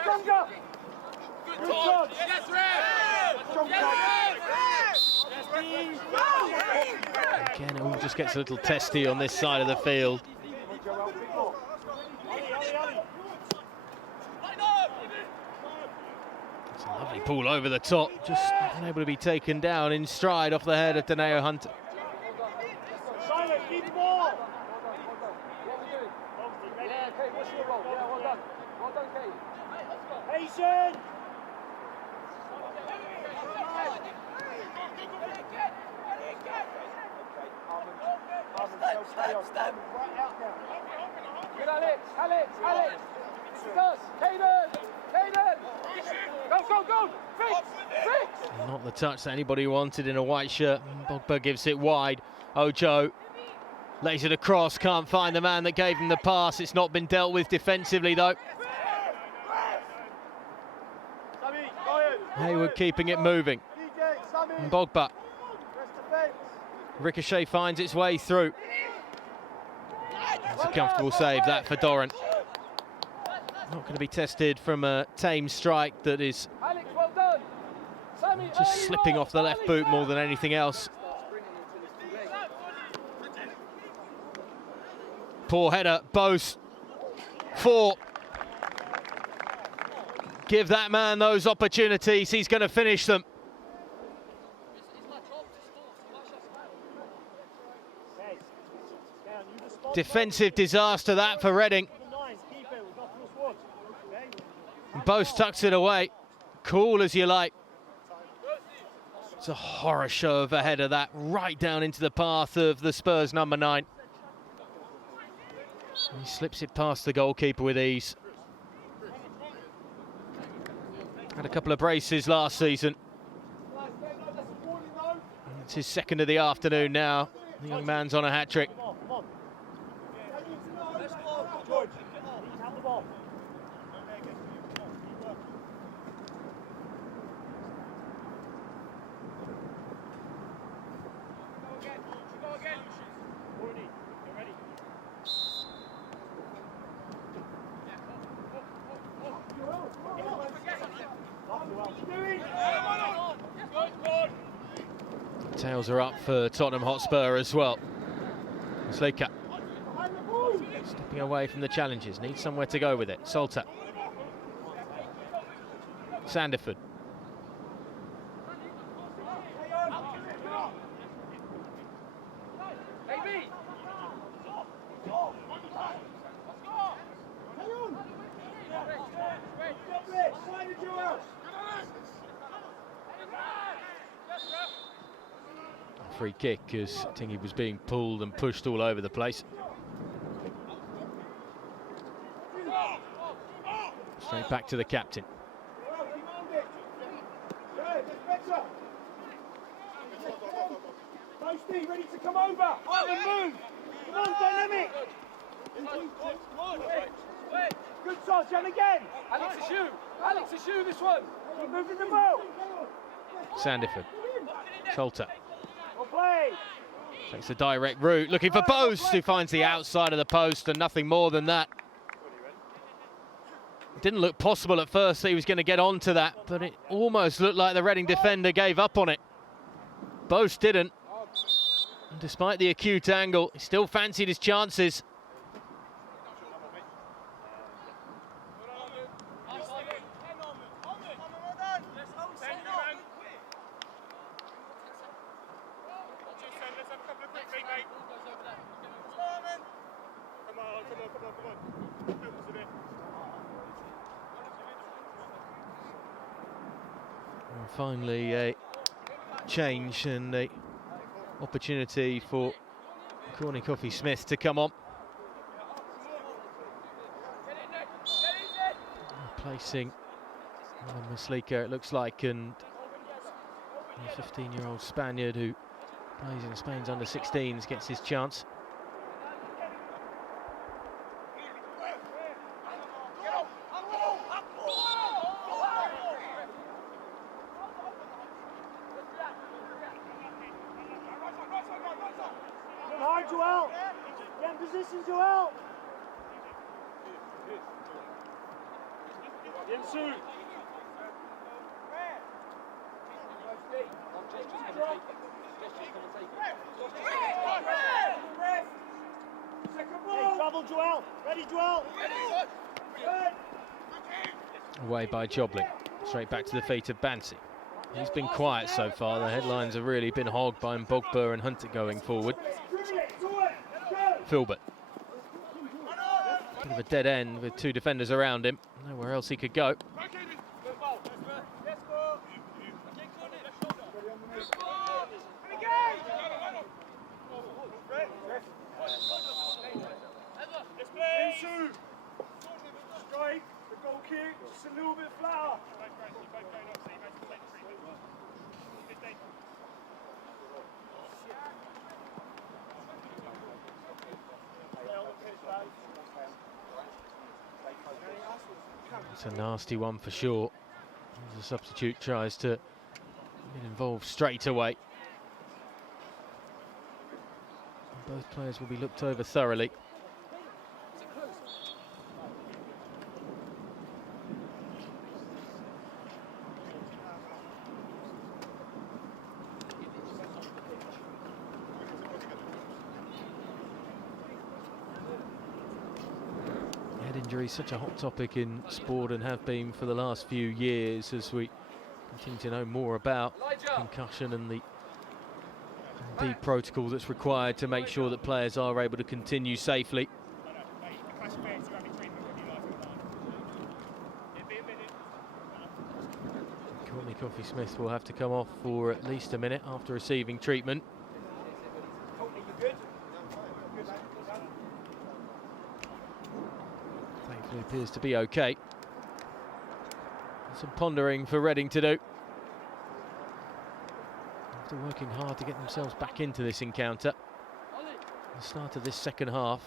Stronger. Good touch. Yes, Red! Strong touch. Again, it all just gets a little testy on this side of the field. It's a lovely ball over the top, just unable to be taken down in stride off the head of Daneo Hunter. Simon, keep the ball. Yeah, Kate, what's your role? Yeah, well done. Well done, Kate. Patient. Good, Alex. Alex. Gus, Caden. Go. Fix. Not the touch that anybody wanted in a white shirt. Bogba gives it wide. Ojo lays it across, can't find the man that gave him the pass. It's not been dealt with defensively though. Hayward keeping it moving. And Bogba. Ricochet finds its way through. It's a comfortable save that for Doran. Not going to be tested from a tame strike that is Alex, well done. Sammy, just slipping off the left boot more than anything else. Poor header, Bose. 4. Give that man those opportunities, he's going to finish them. Defensive disaster that for Reading. Bose tucks it away. Cool as you like. It's a horror show of a header that, right down into the path of the Spurs number 9. He slips it past the goalkeeper with ease. Had a couple of braces last season. It's his second of the afternoon now. The young man's on a hat-trick. Tails are up for Tottenham Hotspur as well. Slika stepping away from the challenges, needs somewhere to go with it. Salter. Sanderford. Free kick as Tingy was being pulled and pushed all over the place. Straight back to the captain. Posty, ready to come over. Move. Come on, dynamic. Good touch, and again. Alex, it's you. Alex, it's you, this one. Keep moving the ball. Sandiford. Salter. Well played. Takes a direct route, looking for Post, who finds the outside of the post and nothing more than that. It didn't look possible at first that he was going to get onto that, but it almost looked like the Reading defender gave up on it. Post didn't. And despite the acute angle, he still fancied his chances. And finally, a change and a opportunity for Corny Coffey-Smith to come on. Replacing Muslika, it looks like, and the 15-year-old Spaniard who plays in Spain's under-16s gets his chance. Hard, Joel. Get in position, Joel. Yensu. Hey, trouble, Joel. Ready, Joel. Away by Jobling. Straight back to the feet of Bansi. He's been quiet so far. The headlines have really been hogged by Mbogba and Hunter going forward. Filbert. Bit of a dead end with two defenders around him. Nowhere else he could go. Strike, the goal kick, just a little bit flatter. It's a nasty one for sure. The substitute tries to get involved straight away. Both players will be looked over thoroughly. Head injuries, such a hot topic in sport and have been for the last few years, as we continue to know more about concussion and the protocol that's required to make sure that players are able to continue safely. Corny Coffey-Smith will have to come off for at least a minute after receiving treatment. Thankfully appears to be okay. Some pondering for Reading to do. After working hard to get themselves back into this encounter. At the start of this second half,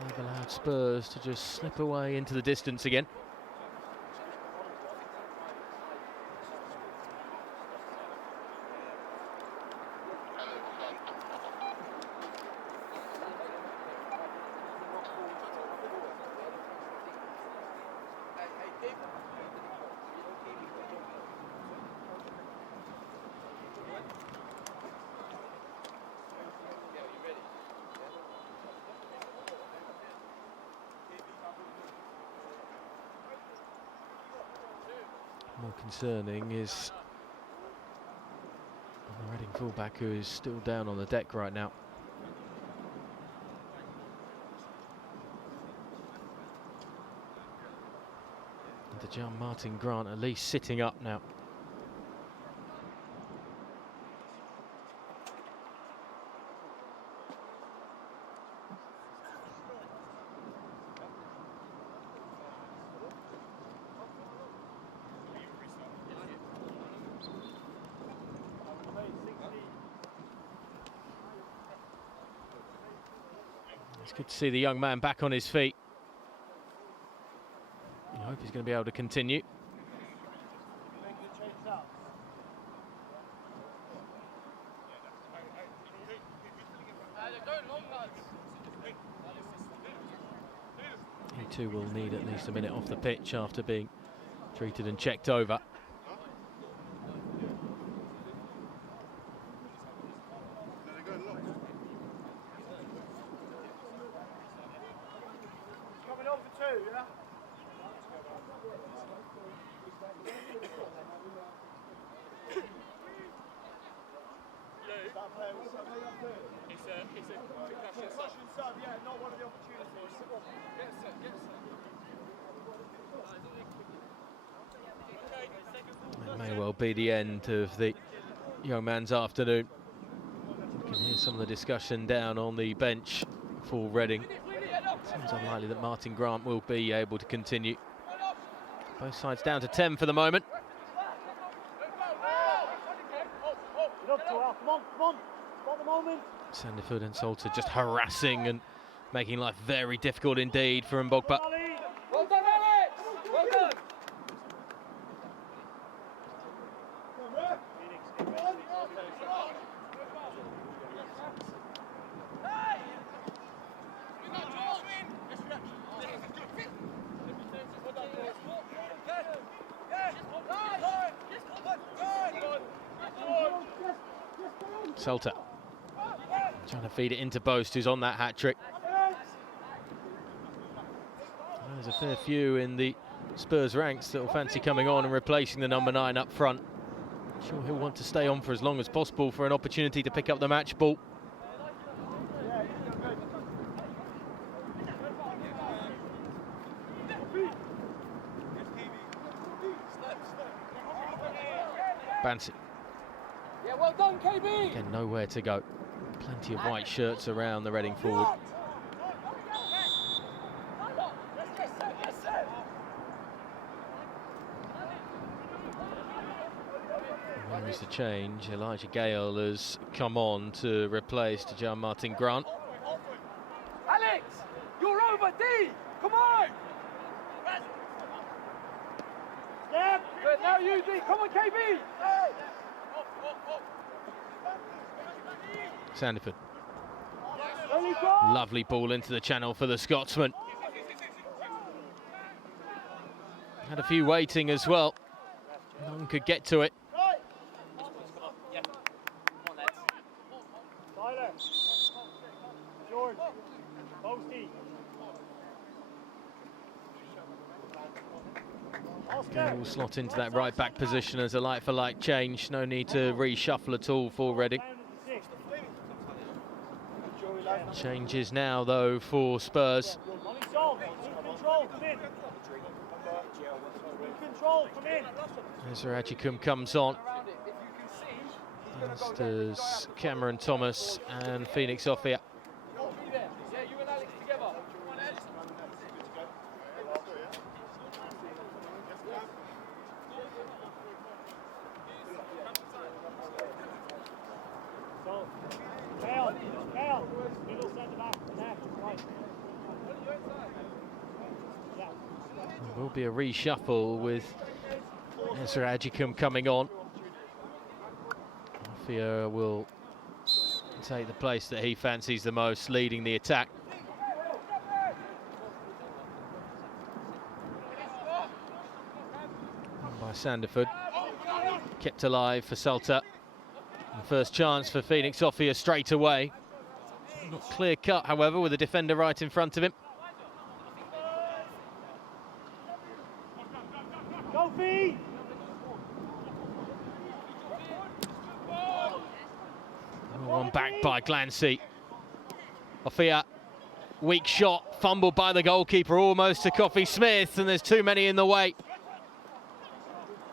they've allowed Spurs to just slip away into the distance again. More concerning is the Reading fullback, who is still down on the deck right now. And the John Martin Grant at least sitting up now. It's good to see the young man back on his feet. I hope he's going to be able to continue. U2 will need at least a minute off the pitch after being treated and checked over. Coming on for 2, yeah? It's a concussion sub, yeah, not one of the opportunities. Get set. It may well be the end of the young man's afternoon. You can hear some of the discussion down on the bench for Reading. Seems unlikely that Martin Grant will be able to continue. Both sides down to 10 for the moment. Sandiford and Salter just harassing and making life very difficult indeed for Mbogba. Well done, Alex! Well done! Salter trying to feed it into Boast, who's on that hat-trick. There's a fair few in the Spurs ranks that will fancy coming on and replacing the number 9 up front. I'm sure he'll want to stay on for as long as possible for an opportunity to pick up the match ball. Bansi. Yeah, well done, KB! Again, nowhere to go. Plenty of white shirts around the Reading forward. There is the change. Elijah Gale has come on to replace John Martin Grant. Alex, you're over, D! Come on! Step! Good, now you, D. Come on, KB! Sandiford. Lovely ball into the channel for the Scotsman. Had a few waiting as well. No one could get to it. George, Posty. Gale will slot into that right back position as a like-for-like change. No need to reshuffle at all for Reading. Changes now, though, for Spurs. Ezra Adjicum comes on. As does Cameron Thomas and Phoenix Offiah. There will be a reshuffle with Ezra Adjicum coming on. Offiah will take the place that he fancies the most, leading the attack. By Sandiford. Kept alive for Salter. And first chance for Phoenix Offiah straight away. Not clear cut, however, with the defender right in front of him. One back by Glancy. Offiah, weak shot, fumbled by the goalkeeper almost to Coffey Smith, and there's too many in the way.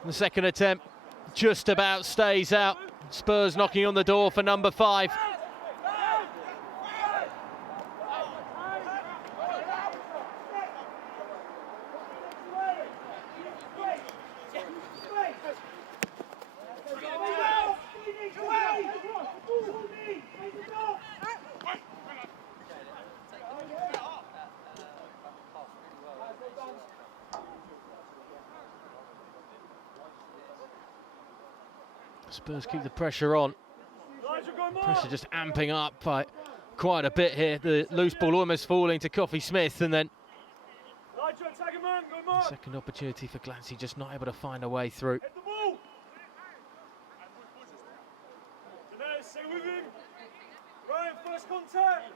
The second attempt just about stays out. Spurs knocking on the door for number 5. Spurs keep the pressure on. Pressure just amping up by quite a bit here. The loose ball almost falling to Coffee Smith, and then second opportunity for Glancy, just not able to find a way through. Stay with him. Ryan, first contact.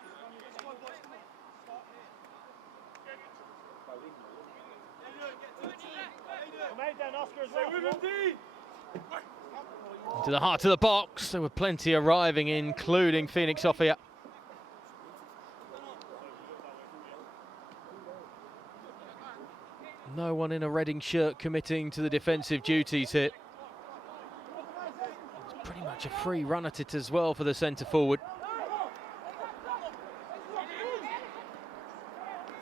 Into the heart of the box. There were plenty arriving, including Phoenix Sophia. No one in a Reading shirt committing to the defensive duties here. It's pretty much a free run at it as well for the centre forward.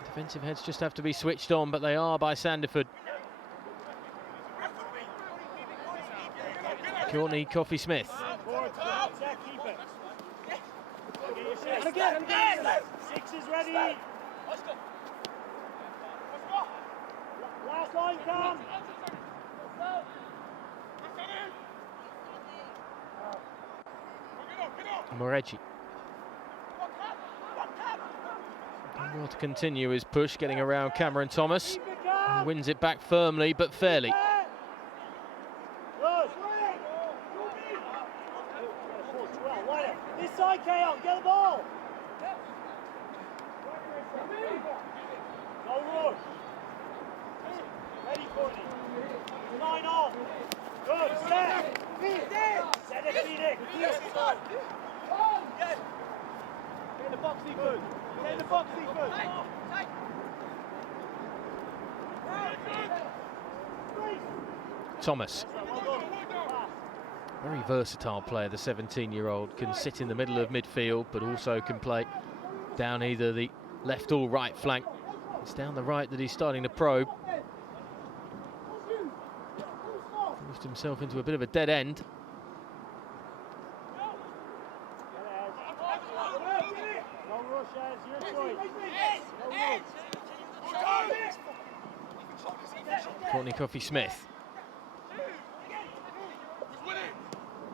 Defensive heads just have to be switched on, but they are by Sandiford. Courtney Coffee Smith. Six is ready. Last line, come. Moreggi. Well to continue his push, getting around Cameron Thomas. Wins it back firmly, but fairly. This side, Keon, get the ball. No rush. Ready, Courtney. 9 off. Good, set. Set it, Phoenix. Get in the box, Ethan. Get in the box, Ethan. Thomas. Very versatile player, the 17-year-old. Can sit in the middle of midfield, but also can play down either the left or right flank. It's down the right that he's starting to probe. Forced himself into a bit of a dead end. Courtney Coffee Smith.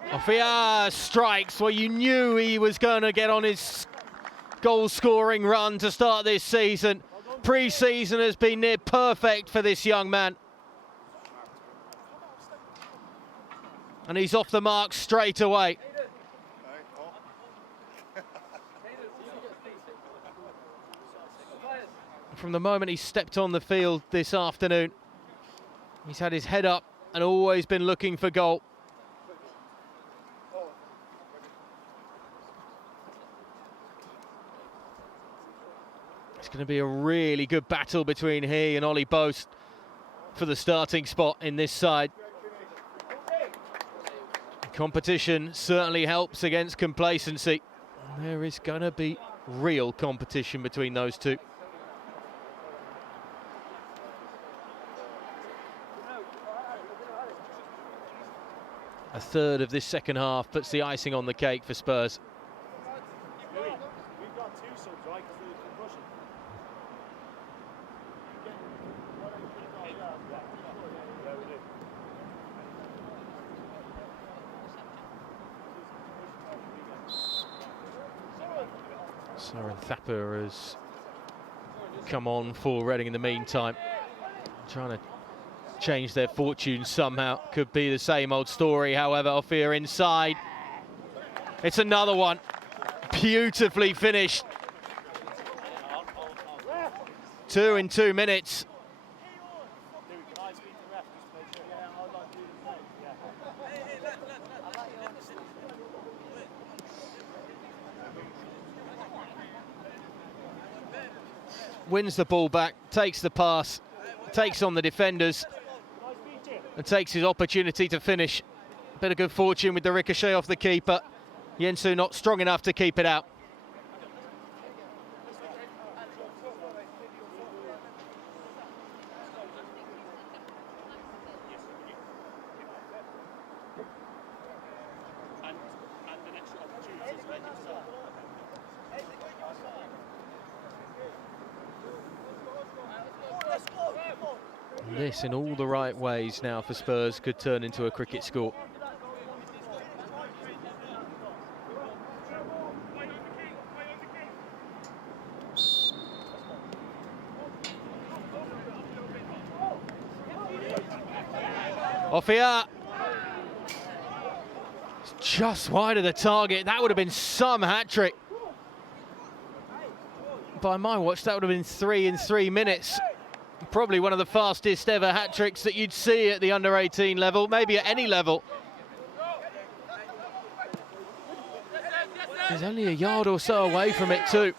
Ofia strikes. Well, you knew he was going to get on his goal-scoring run to start this season. Pre-season has been near perfect for this young man. And he's off the mark straight away. From the moment he stepped on the field this afternoon, he's had his head up and always been looking for goal. It's going to be a really good battle between he and Ollie Boast for the starting spot in this side. Competition certainly helps against complacency. There is going to be real competition between those two. A third of this second half puts the icing on the cake for Spurs. We've got 2 subs, right? Because of the concussion. Yeah, we do. Soren Thapper has come on for Reading in the meantime. Trying to change their fortunes somehow. Could be the same old story, however. Ofir inside. It's another one. Beautifully finished. 2 in 2 minutes. Wins the ball back, takes the pass, takes on the defenders, and takes his opportunity to finish. A bit of good fortune with the ricochet off the keeper. Yensu not strong enough to keep it out. This, in all the right ways now for Spurs, could turn into a cricket score. Off here. It's just wide of the target. That would have been some hat-trick. By my watch, that would have been 3 in 3 minutes. Probably one of the fastest ever hat-tricks that you'd see at the under-18 level, maybe at any level. He's only a yard or so away from it too.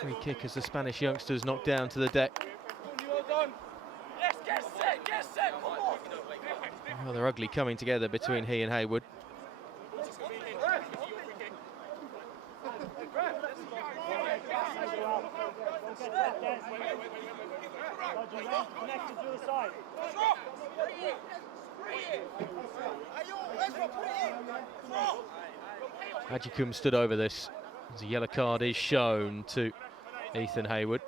Free kick as the Spanish youngsters knocked down to the deck. Oh, they're ugly coming together between he and Haywood. Adjicum stood over this as a yellow card is shown to Ethan Haywood.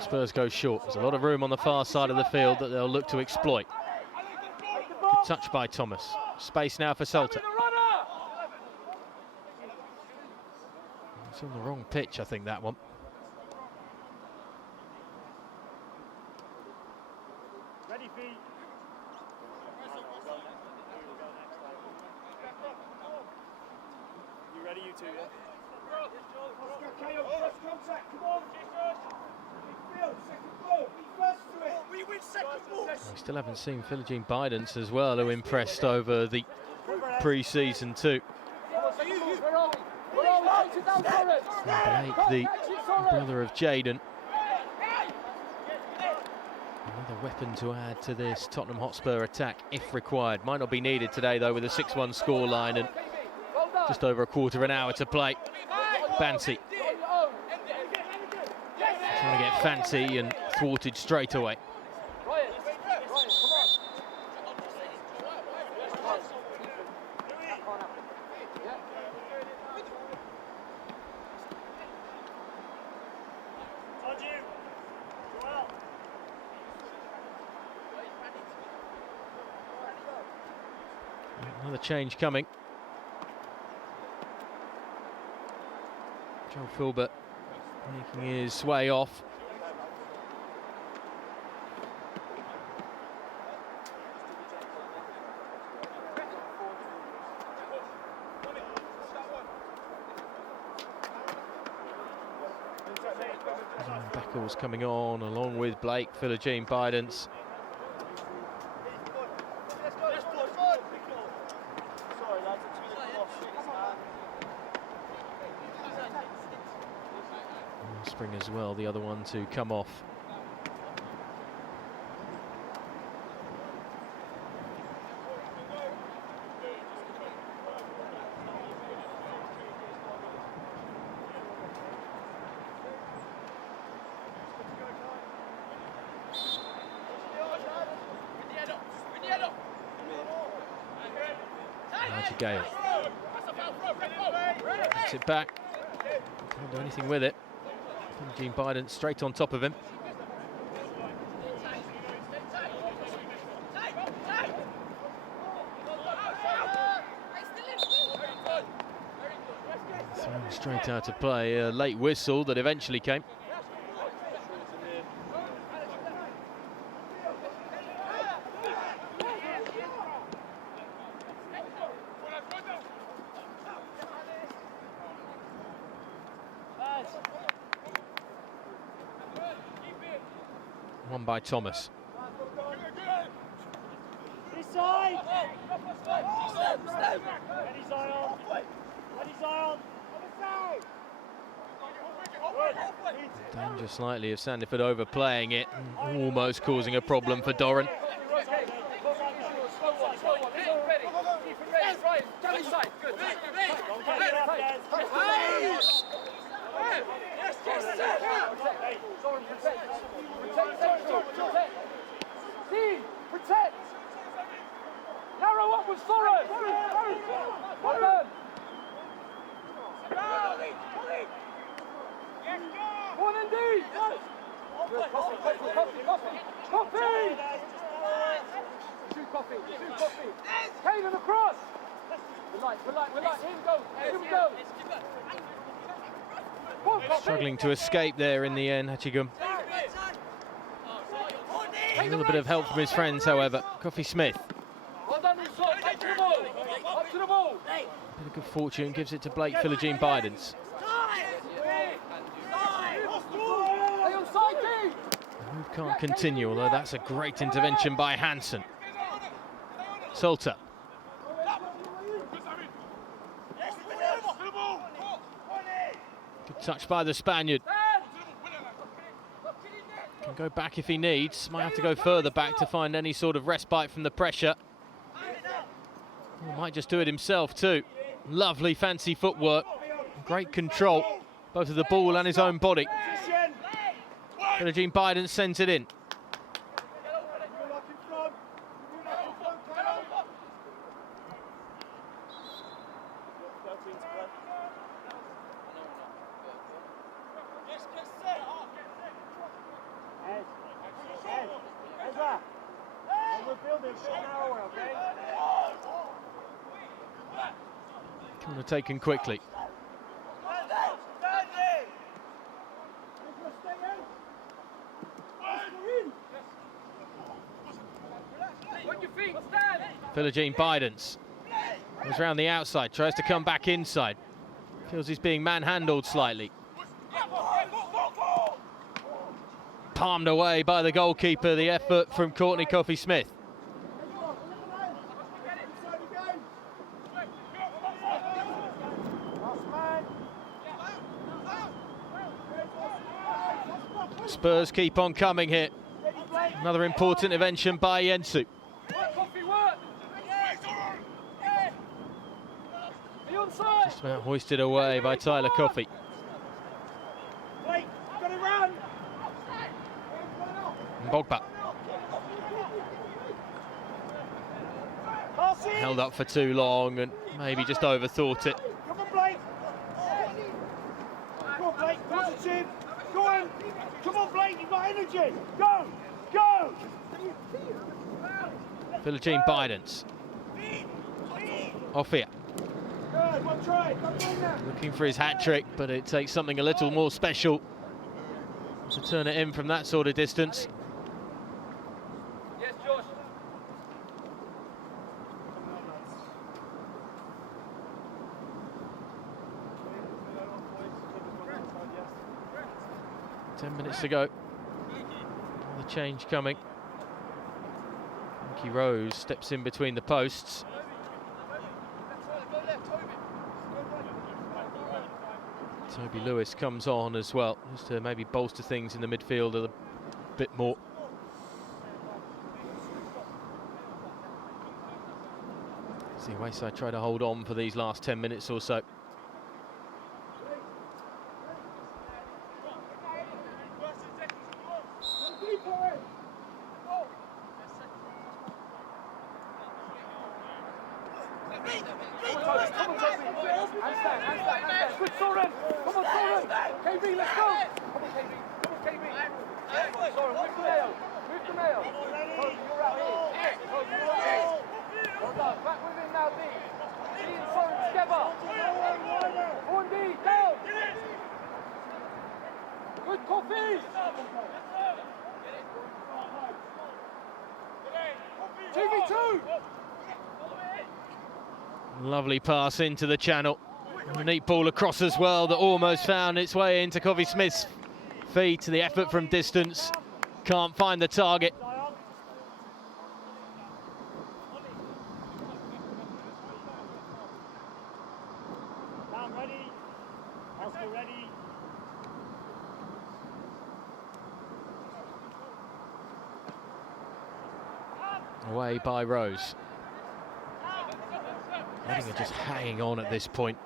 Spurs go short. There's a lot of room on the far side of the field that they'll look to exploit. Good touch by Thomas. Space now for Salter. It's on the wrong pitch, I think, that one. Ready, feet. You ready, you two, yeah? First contact, come on. We win second ball. We still haven't seen Philogene Bidance as well, who impressed over the pre-season too. Blake, the brother of Jaden. Another weapon to add to this Tottenham Hotspur attack if required. Might not be needed today though, with a 6-1 scoreline and just over a quarter of an hour to play. Banty trying to get fancy and thwarted straight away. Another change coming. Joel Filbert making his way off. Beckles coming on along with Blake, Philogene Bidance. Spring as well, the other one to come off. Gale. Gets it back. Can't do anything with it. Gene Bidance straight on top of him. Thrown straight out of play. A late whistle that eventually came. One by Thomas. This side. Ready, Zion. Ready, Zion. Danger slightly of Sandiford overplaying it, and almost causing a problem for Doran. Team, protect! Narrow upwards forward! Well done! One indeed! Coffee! Shoot coffee! Caden across! We're light. Here we go! Struggling to escape there in the end, Hachigum. A little bit of help from his friends, however. Coffee Smith. Well done, inside. Back to the ball. Up to the ball. Bit of good fortune, gives it to Blake Philogene Bidens. The move can't continue, although that's a great intervention by Hansen. Salter. Good touch by the Spaniard. Can go back if he needs. Might have to go further back to find any sort of respite from the pressure. Might just do it himself too. Lovely fancy footwork. Great control, both of the ball and his own body. Philogene Bidens sends it in. Corner taken quickly. Philogene Bidens goes round the outside, tries to come back inside. Feels he's being manhandled slightly. Palmed away by the goalkeeper, the effort from Courtney Coffee Smith. Spurs keep on coming here. Another important intervention by Yensu. Just about hoisted away by Tyler Coffey. And Bogba. Held up for too long and maybe just overthought it. Come on, Blake! Go on, Blake, positive! Go on! Come on, Blake, you've got energy! Go! Go! Philogene Bidens. Off here. Good, one try, looking for his hat-trick, but it takes something a little more special to turn it in from that sort of distance. Yes, Josh. 10 minutes to go. The change coming. Frankie Rose steps in between the posts. Toby Lewis comes on as well, just to maybe bolster things in the midfield a bit more. See, Wayside try to hold on for these last 10 minutes or so. Lovely pass into the channel. A neat ball across as well that almost found its way into Coffee Smith's feet. The effort from distance. Can't find the target. Ready. Hotspur ready. Away by Rose. Reading are just hanging on at this point.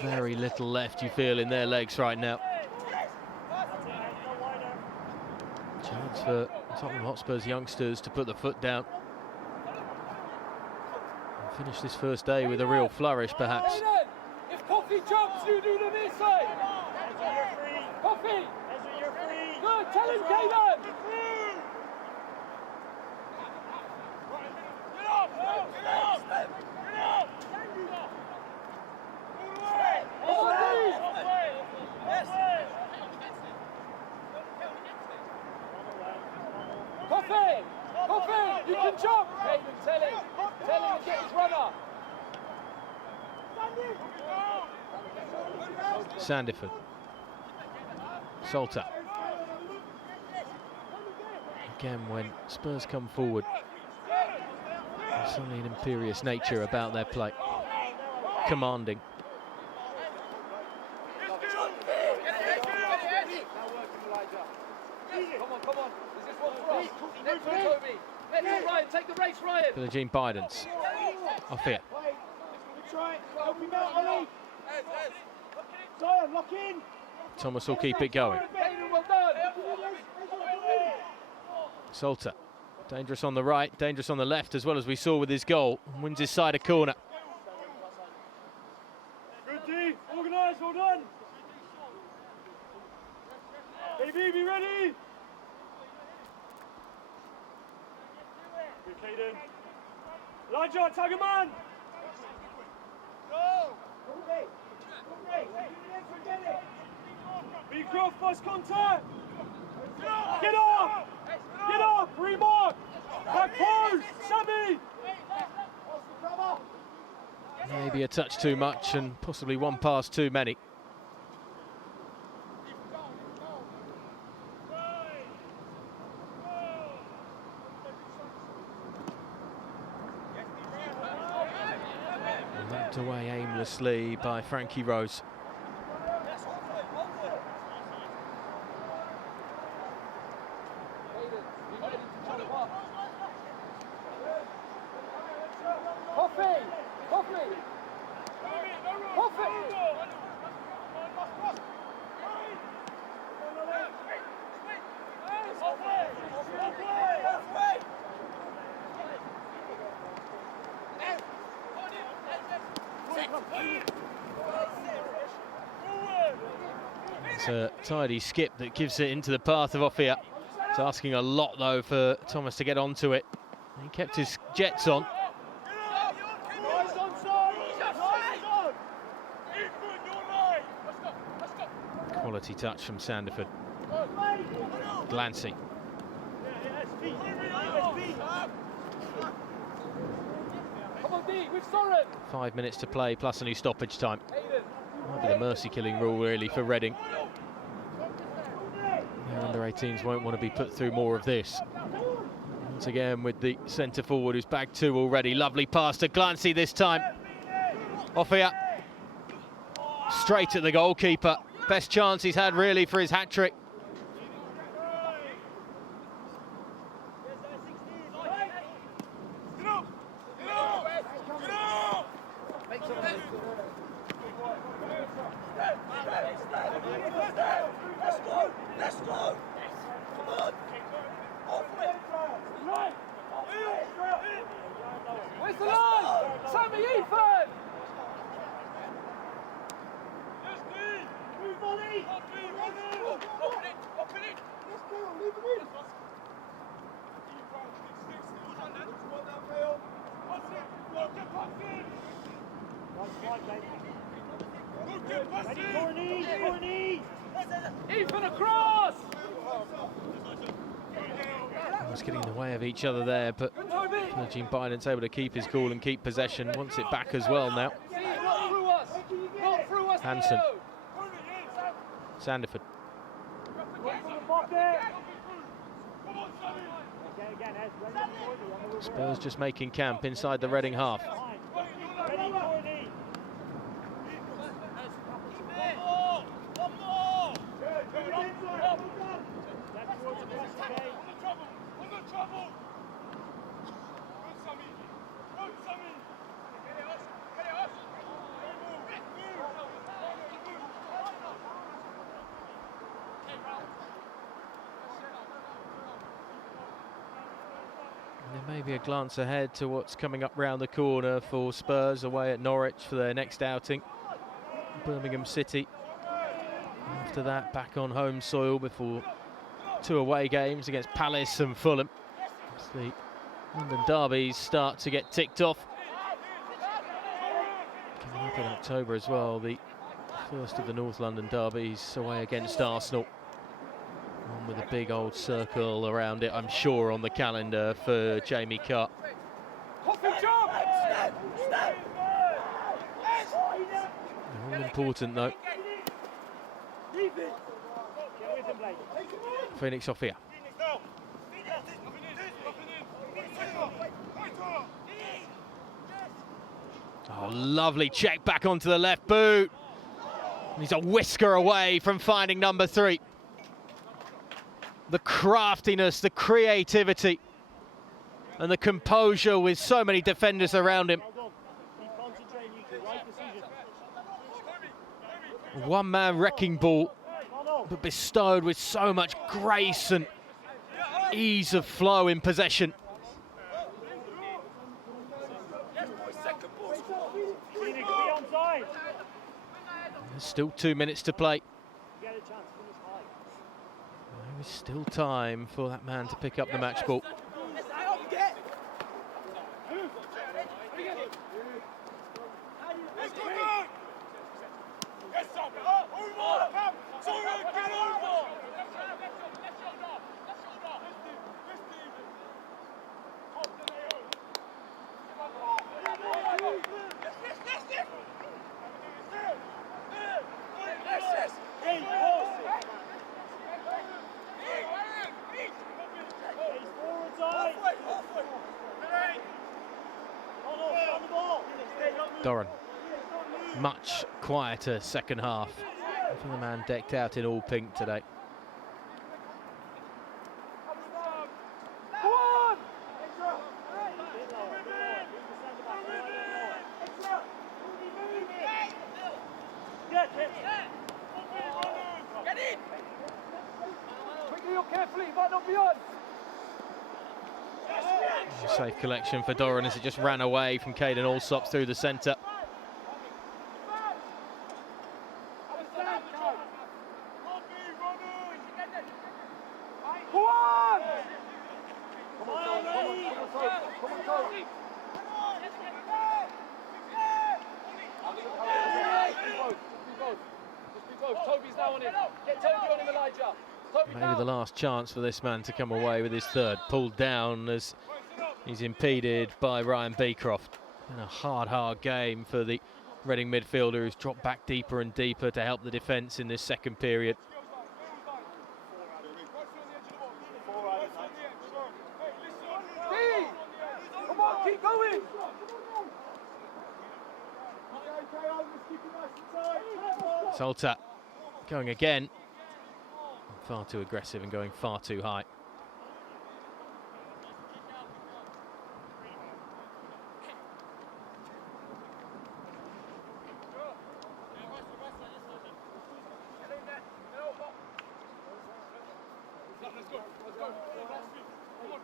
Very little left, you feel, in their legs right now. Chance for Tottenham Hotspur's youngsters to put the foot down. And finish this first day with a real flourish, perhaps. If Coffee jumps, you do the near side. Coffee! You're free. Good! Tell him, Caleb! Coffee! Coffee! You can jump! Caden, tell him! Tell him to get his runner! Sandiford. Salter. Again, when Spurs come forward, there's suddenly an imperious nature about their play. Commanding. Come on, come on. Is this one for us? Next one, Toby. Next one, Ryan. Take the race, Ryan. Philogene Bidens. Off here. Thomas will keep it going. Well done. Salter. Dangerous on the right, dangerous on the left, as well as we saw with his goal. Wins his side a corner. Good D, organised, well done. AB, be ready. Good, Caden. Elijah, tag a man. Be Croft, bus contact. Get off! Get off! Remark! Back post! Sammy! Maybe a touch too much and possibly one pass too many. Knocked away aimlessly by Frankie Rose. It's a tidy skip that gives it into the path of Offia. It's asking a lot, though, for Thomas to get onto it. He kept his jets on. Quality touch from Sandiford. Glancy. Come on, D, with Soren. 5 minutes to play, plus any stoppage time. Might be the mercy-killing rule, really, for Reading. Their under-18s won't want to be put through more of this. Once again with the centre forward, who's bagged two already. Lovely pass to Glancy this time. Off here. Straight at the goalkeeper. Best chance he's had, really, for his hat-trick. Where's the line? Sammy, Ethan! Ethan across! Was getting in the way of each other there, but Philogene Bidens able to keep his cool and keep possession. Wants it back as well now. Not through us! Not through us! Hansen. Sandiford. Spurs just making camp inside the Reading half. There may be a glance ahead to what's coming up round the corner for Spurs away at Norwich for their next outing. Birmingham City. After that, back on home soil before 2 away games against Palace and Fulham. As the London derbies start to get ticked off. Coming up in October as well, the first of the North London derbies away against Arsenal. One with a big old circle around it, I'm sure, on the calendar for Jamie Carr. They're all important though. Phoenix off here. Oh, lovely check back onto the left boot. He's a whisker away from finding number 3. The craftiness, the creativity, and the composure with so many defenders around him. One-man wrecking ball, but bestowed with so much grace and ease of flow in possession. There's still 2 minutes to play. There is still time for that man to pick up the match ball. Doran, much quieter second half for the man decked out in all pink today. Safe collection for Doran as it just ran away from Caden Allsop through the centre. Maybe the last chance for this man to come away with his third. Pulled down as he's impeded by Ryan Beecroft. And a hard game for the Reading midfielder, who's dropped back deeper and deeper to help the defence in this second period. Come on, keep going! Salter going again. Far too aggressive and going far too high.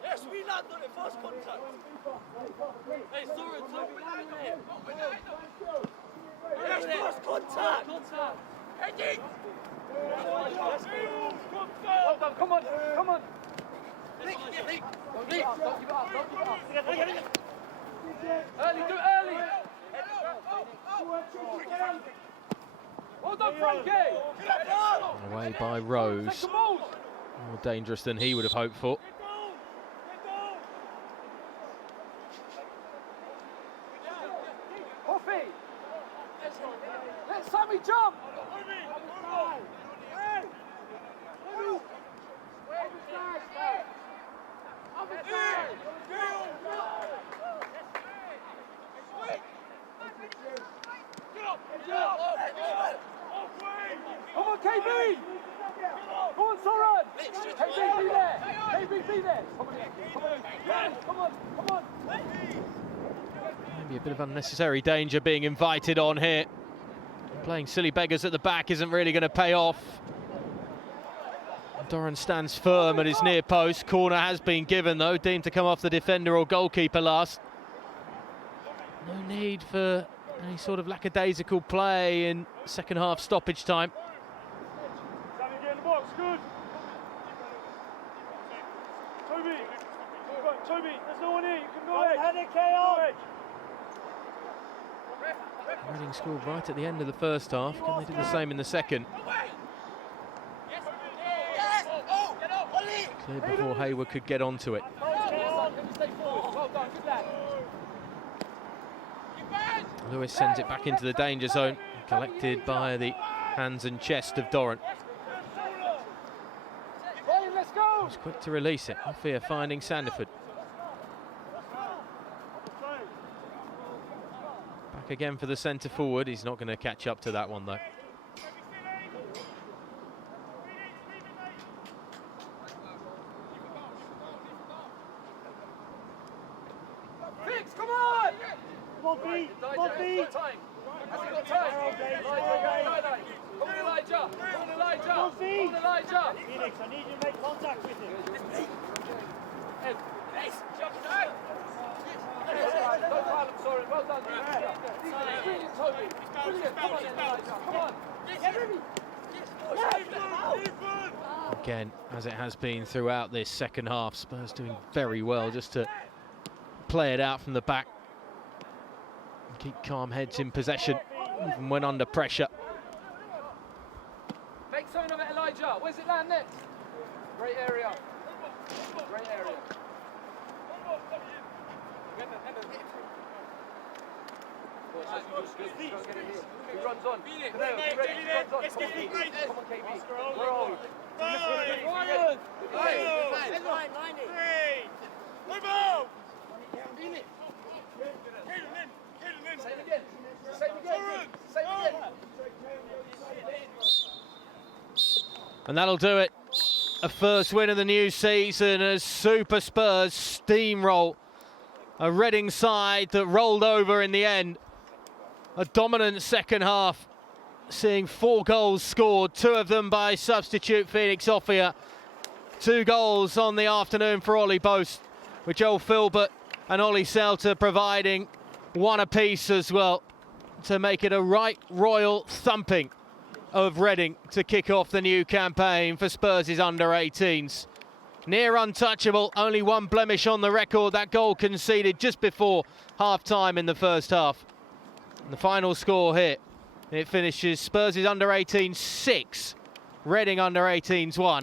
Yes, we land on it, first contact. Hey, sorry, yes, first contact. Heading. Well done, come on, come on. Don't give it up, don't give it up. Early, do it early. Well done, Frankie. Away by Rose. More dangerous than he would have hoped for. Coffee. Let Sammy jump. Come on, KB! Go on, Soran! KB, be there! KB, be there! Come on! Maybe a bit of unnecessary danger being invited on here. Playing silly beggars at the back isn't really going to pay off. Doran stands firm at his near post. Corner has been given though, deemed to come off the defender or goalkeeper last. No need for any sort of lackadaisical play in second half stoppage time. Reading scored right at the end of the first half. Can they do the same in the second? Cleared before Hayward could get onto it. Lewis sends it back into the danger zone, collected by the hands and chest of Doran. He's quick to release it. Off here, finding Sandiford. Back again for the centre forward. He's not going to catch up to that one though. Fix, come on! Come on, Pete! Come on, Pete! Has he got time? Come on, Elijah! Come on, Elijah! Come on, Elijah! Phoenix, I need you to make contact with him. Don't foul him, sorry. Well done. Brilliant, Toby. Brilliant. Come on, Elijah. Come on. Again, as it has been throughout this second half, Spurs doing very well just to play it out from the back and keep calm heads in possession, even when under pressure. Make zone of it, Elijah. Where's it land next? Great area. Great area. He runs on. Come on, KB. Where are we? And that'll do it. A first win of the new season as Super Spurs steamroll a Reading side that rolled over in the end. A dominant second half, seeing 4 goals scored, 2 of them by substitute Felix Offia. 2 goals on the afternoon for Ollie Boast, with Joel Filbert and Ollie Selter providing 1 apiece as well, to make it a right royal thumping of Reading to kick off the new campaign for Spurs' under-18s. Near untouchable, only 1 blemish on the record, that goal conceded just before half-time in the first half. And the final score here, it finishes Spurs' under-18s 6, Reading under-18s 1.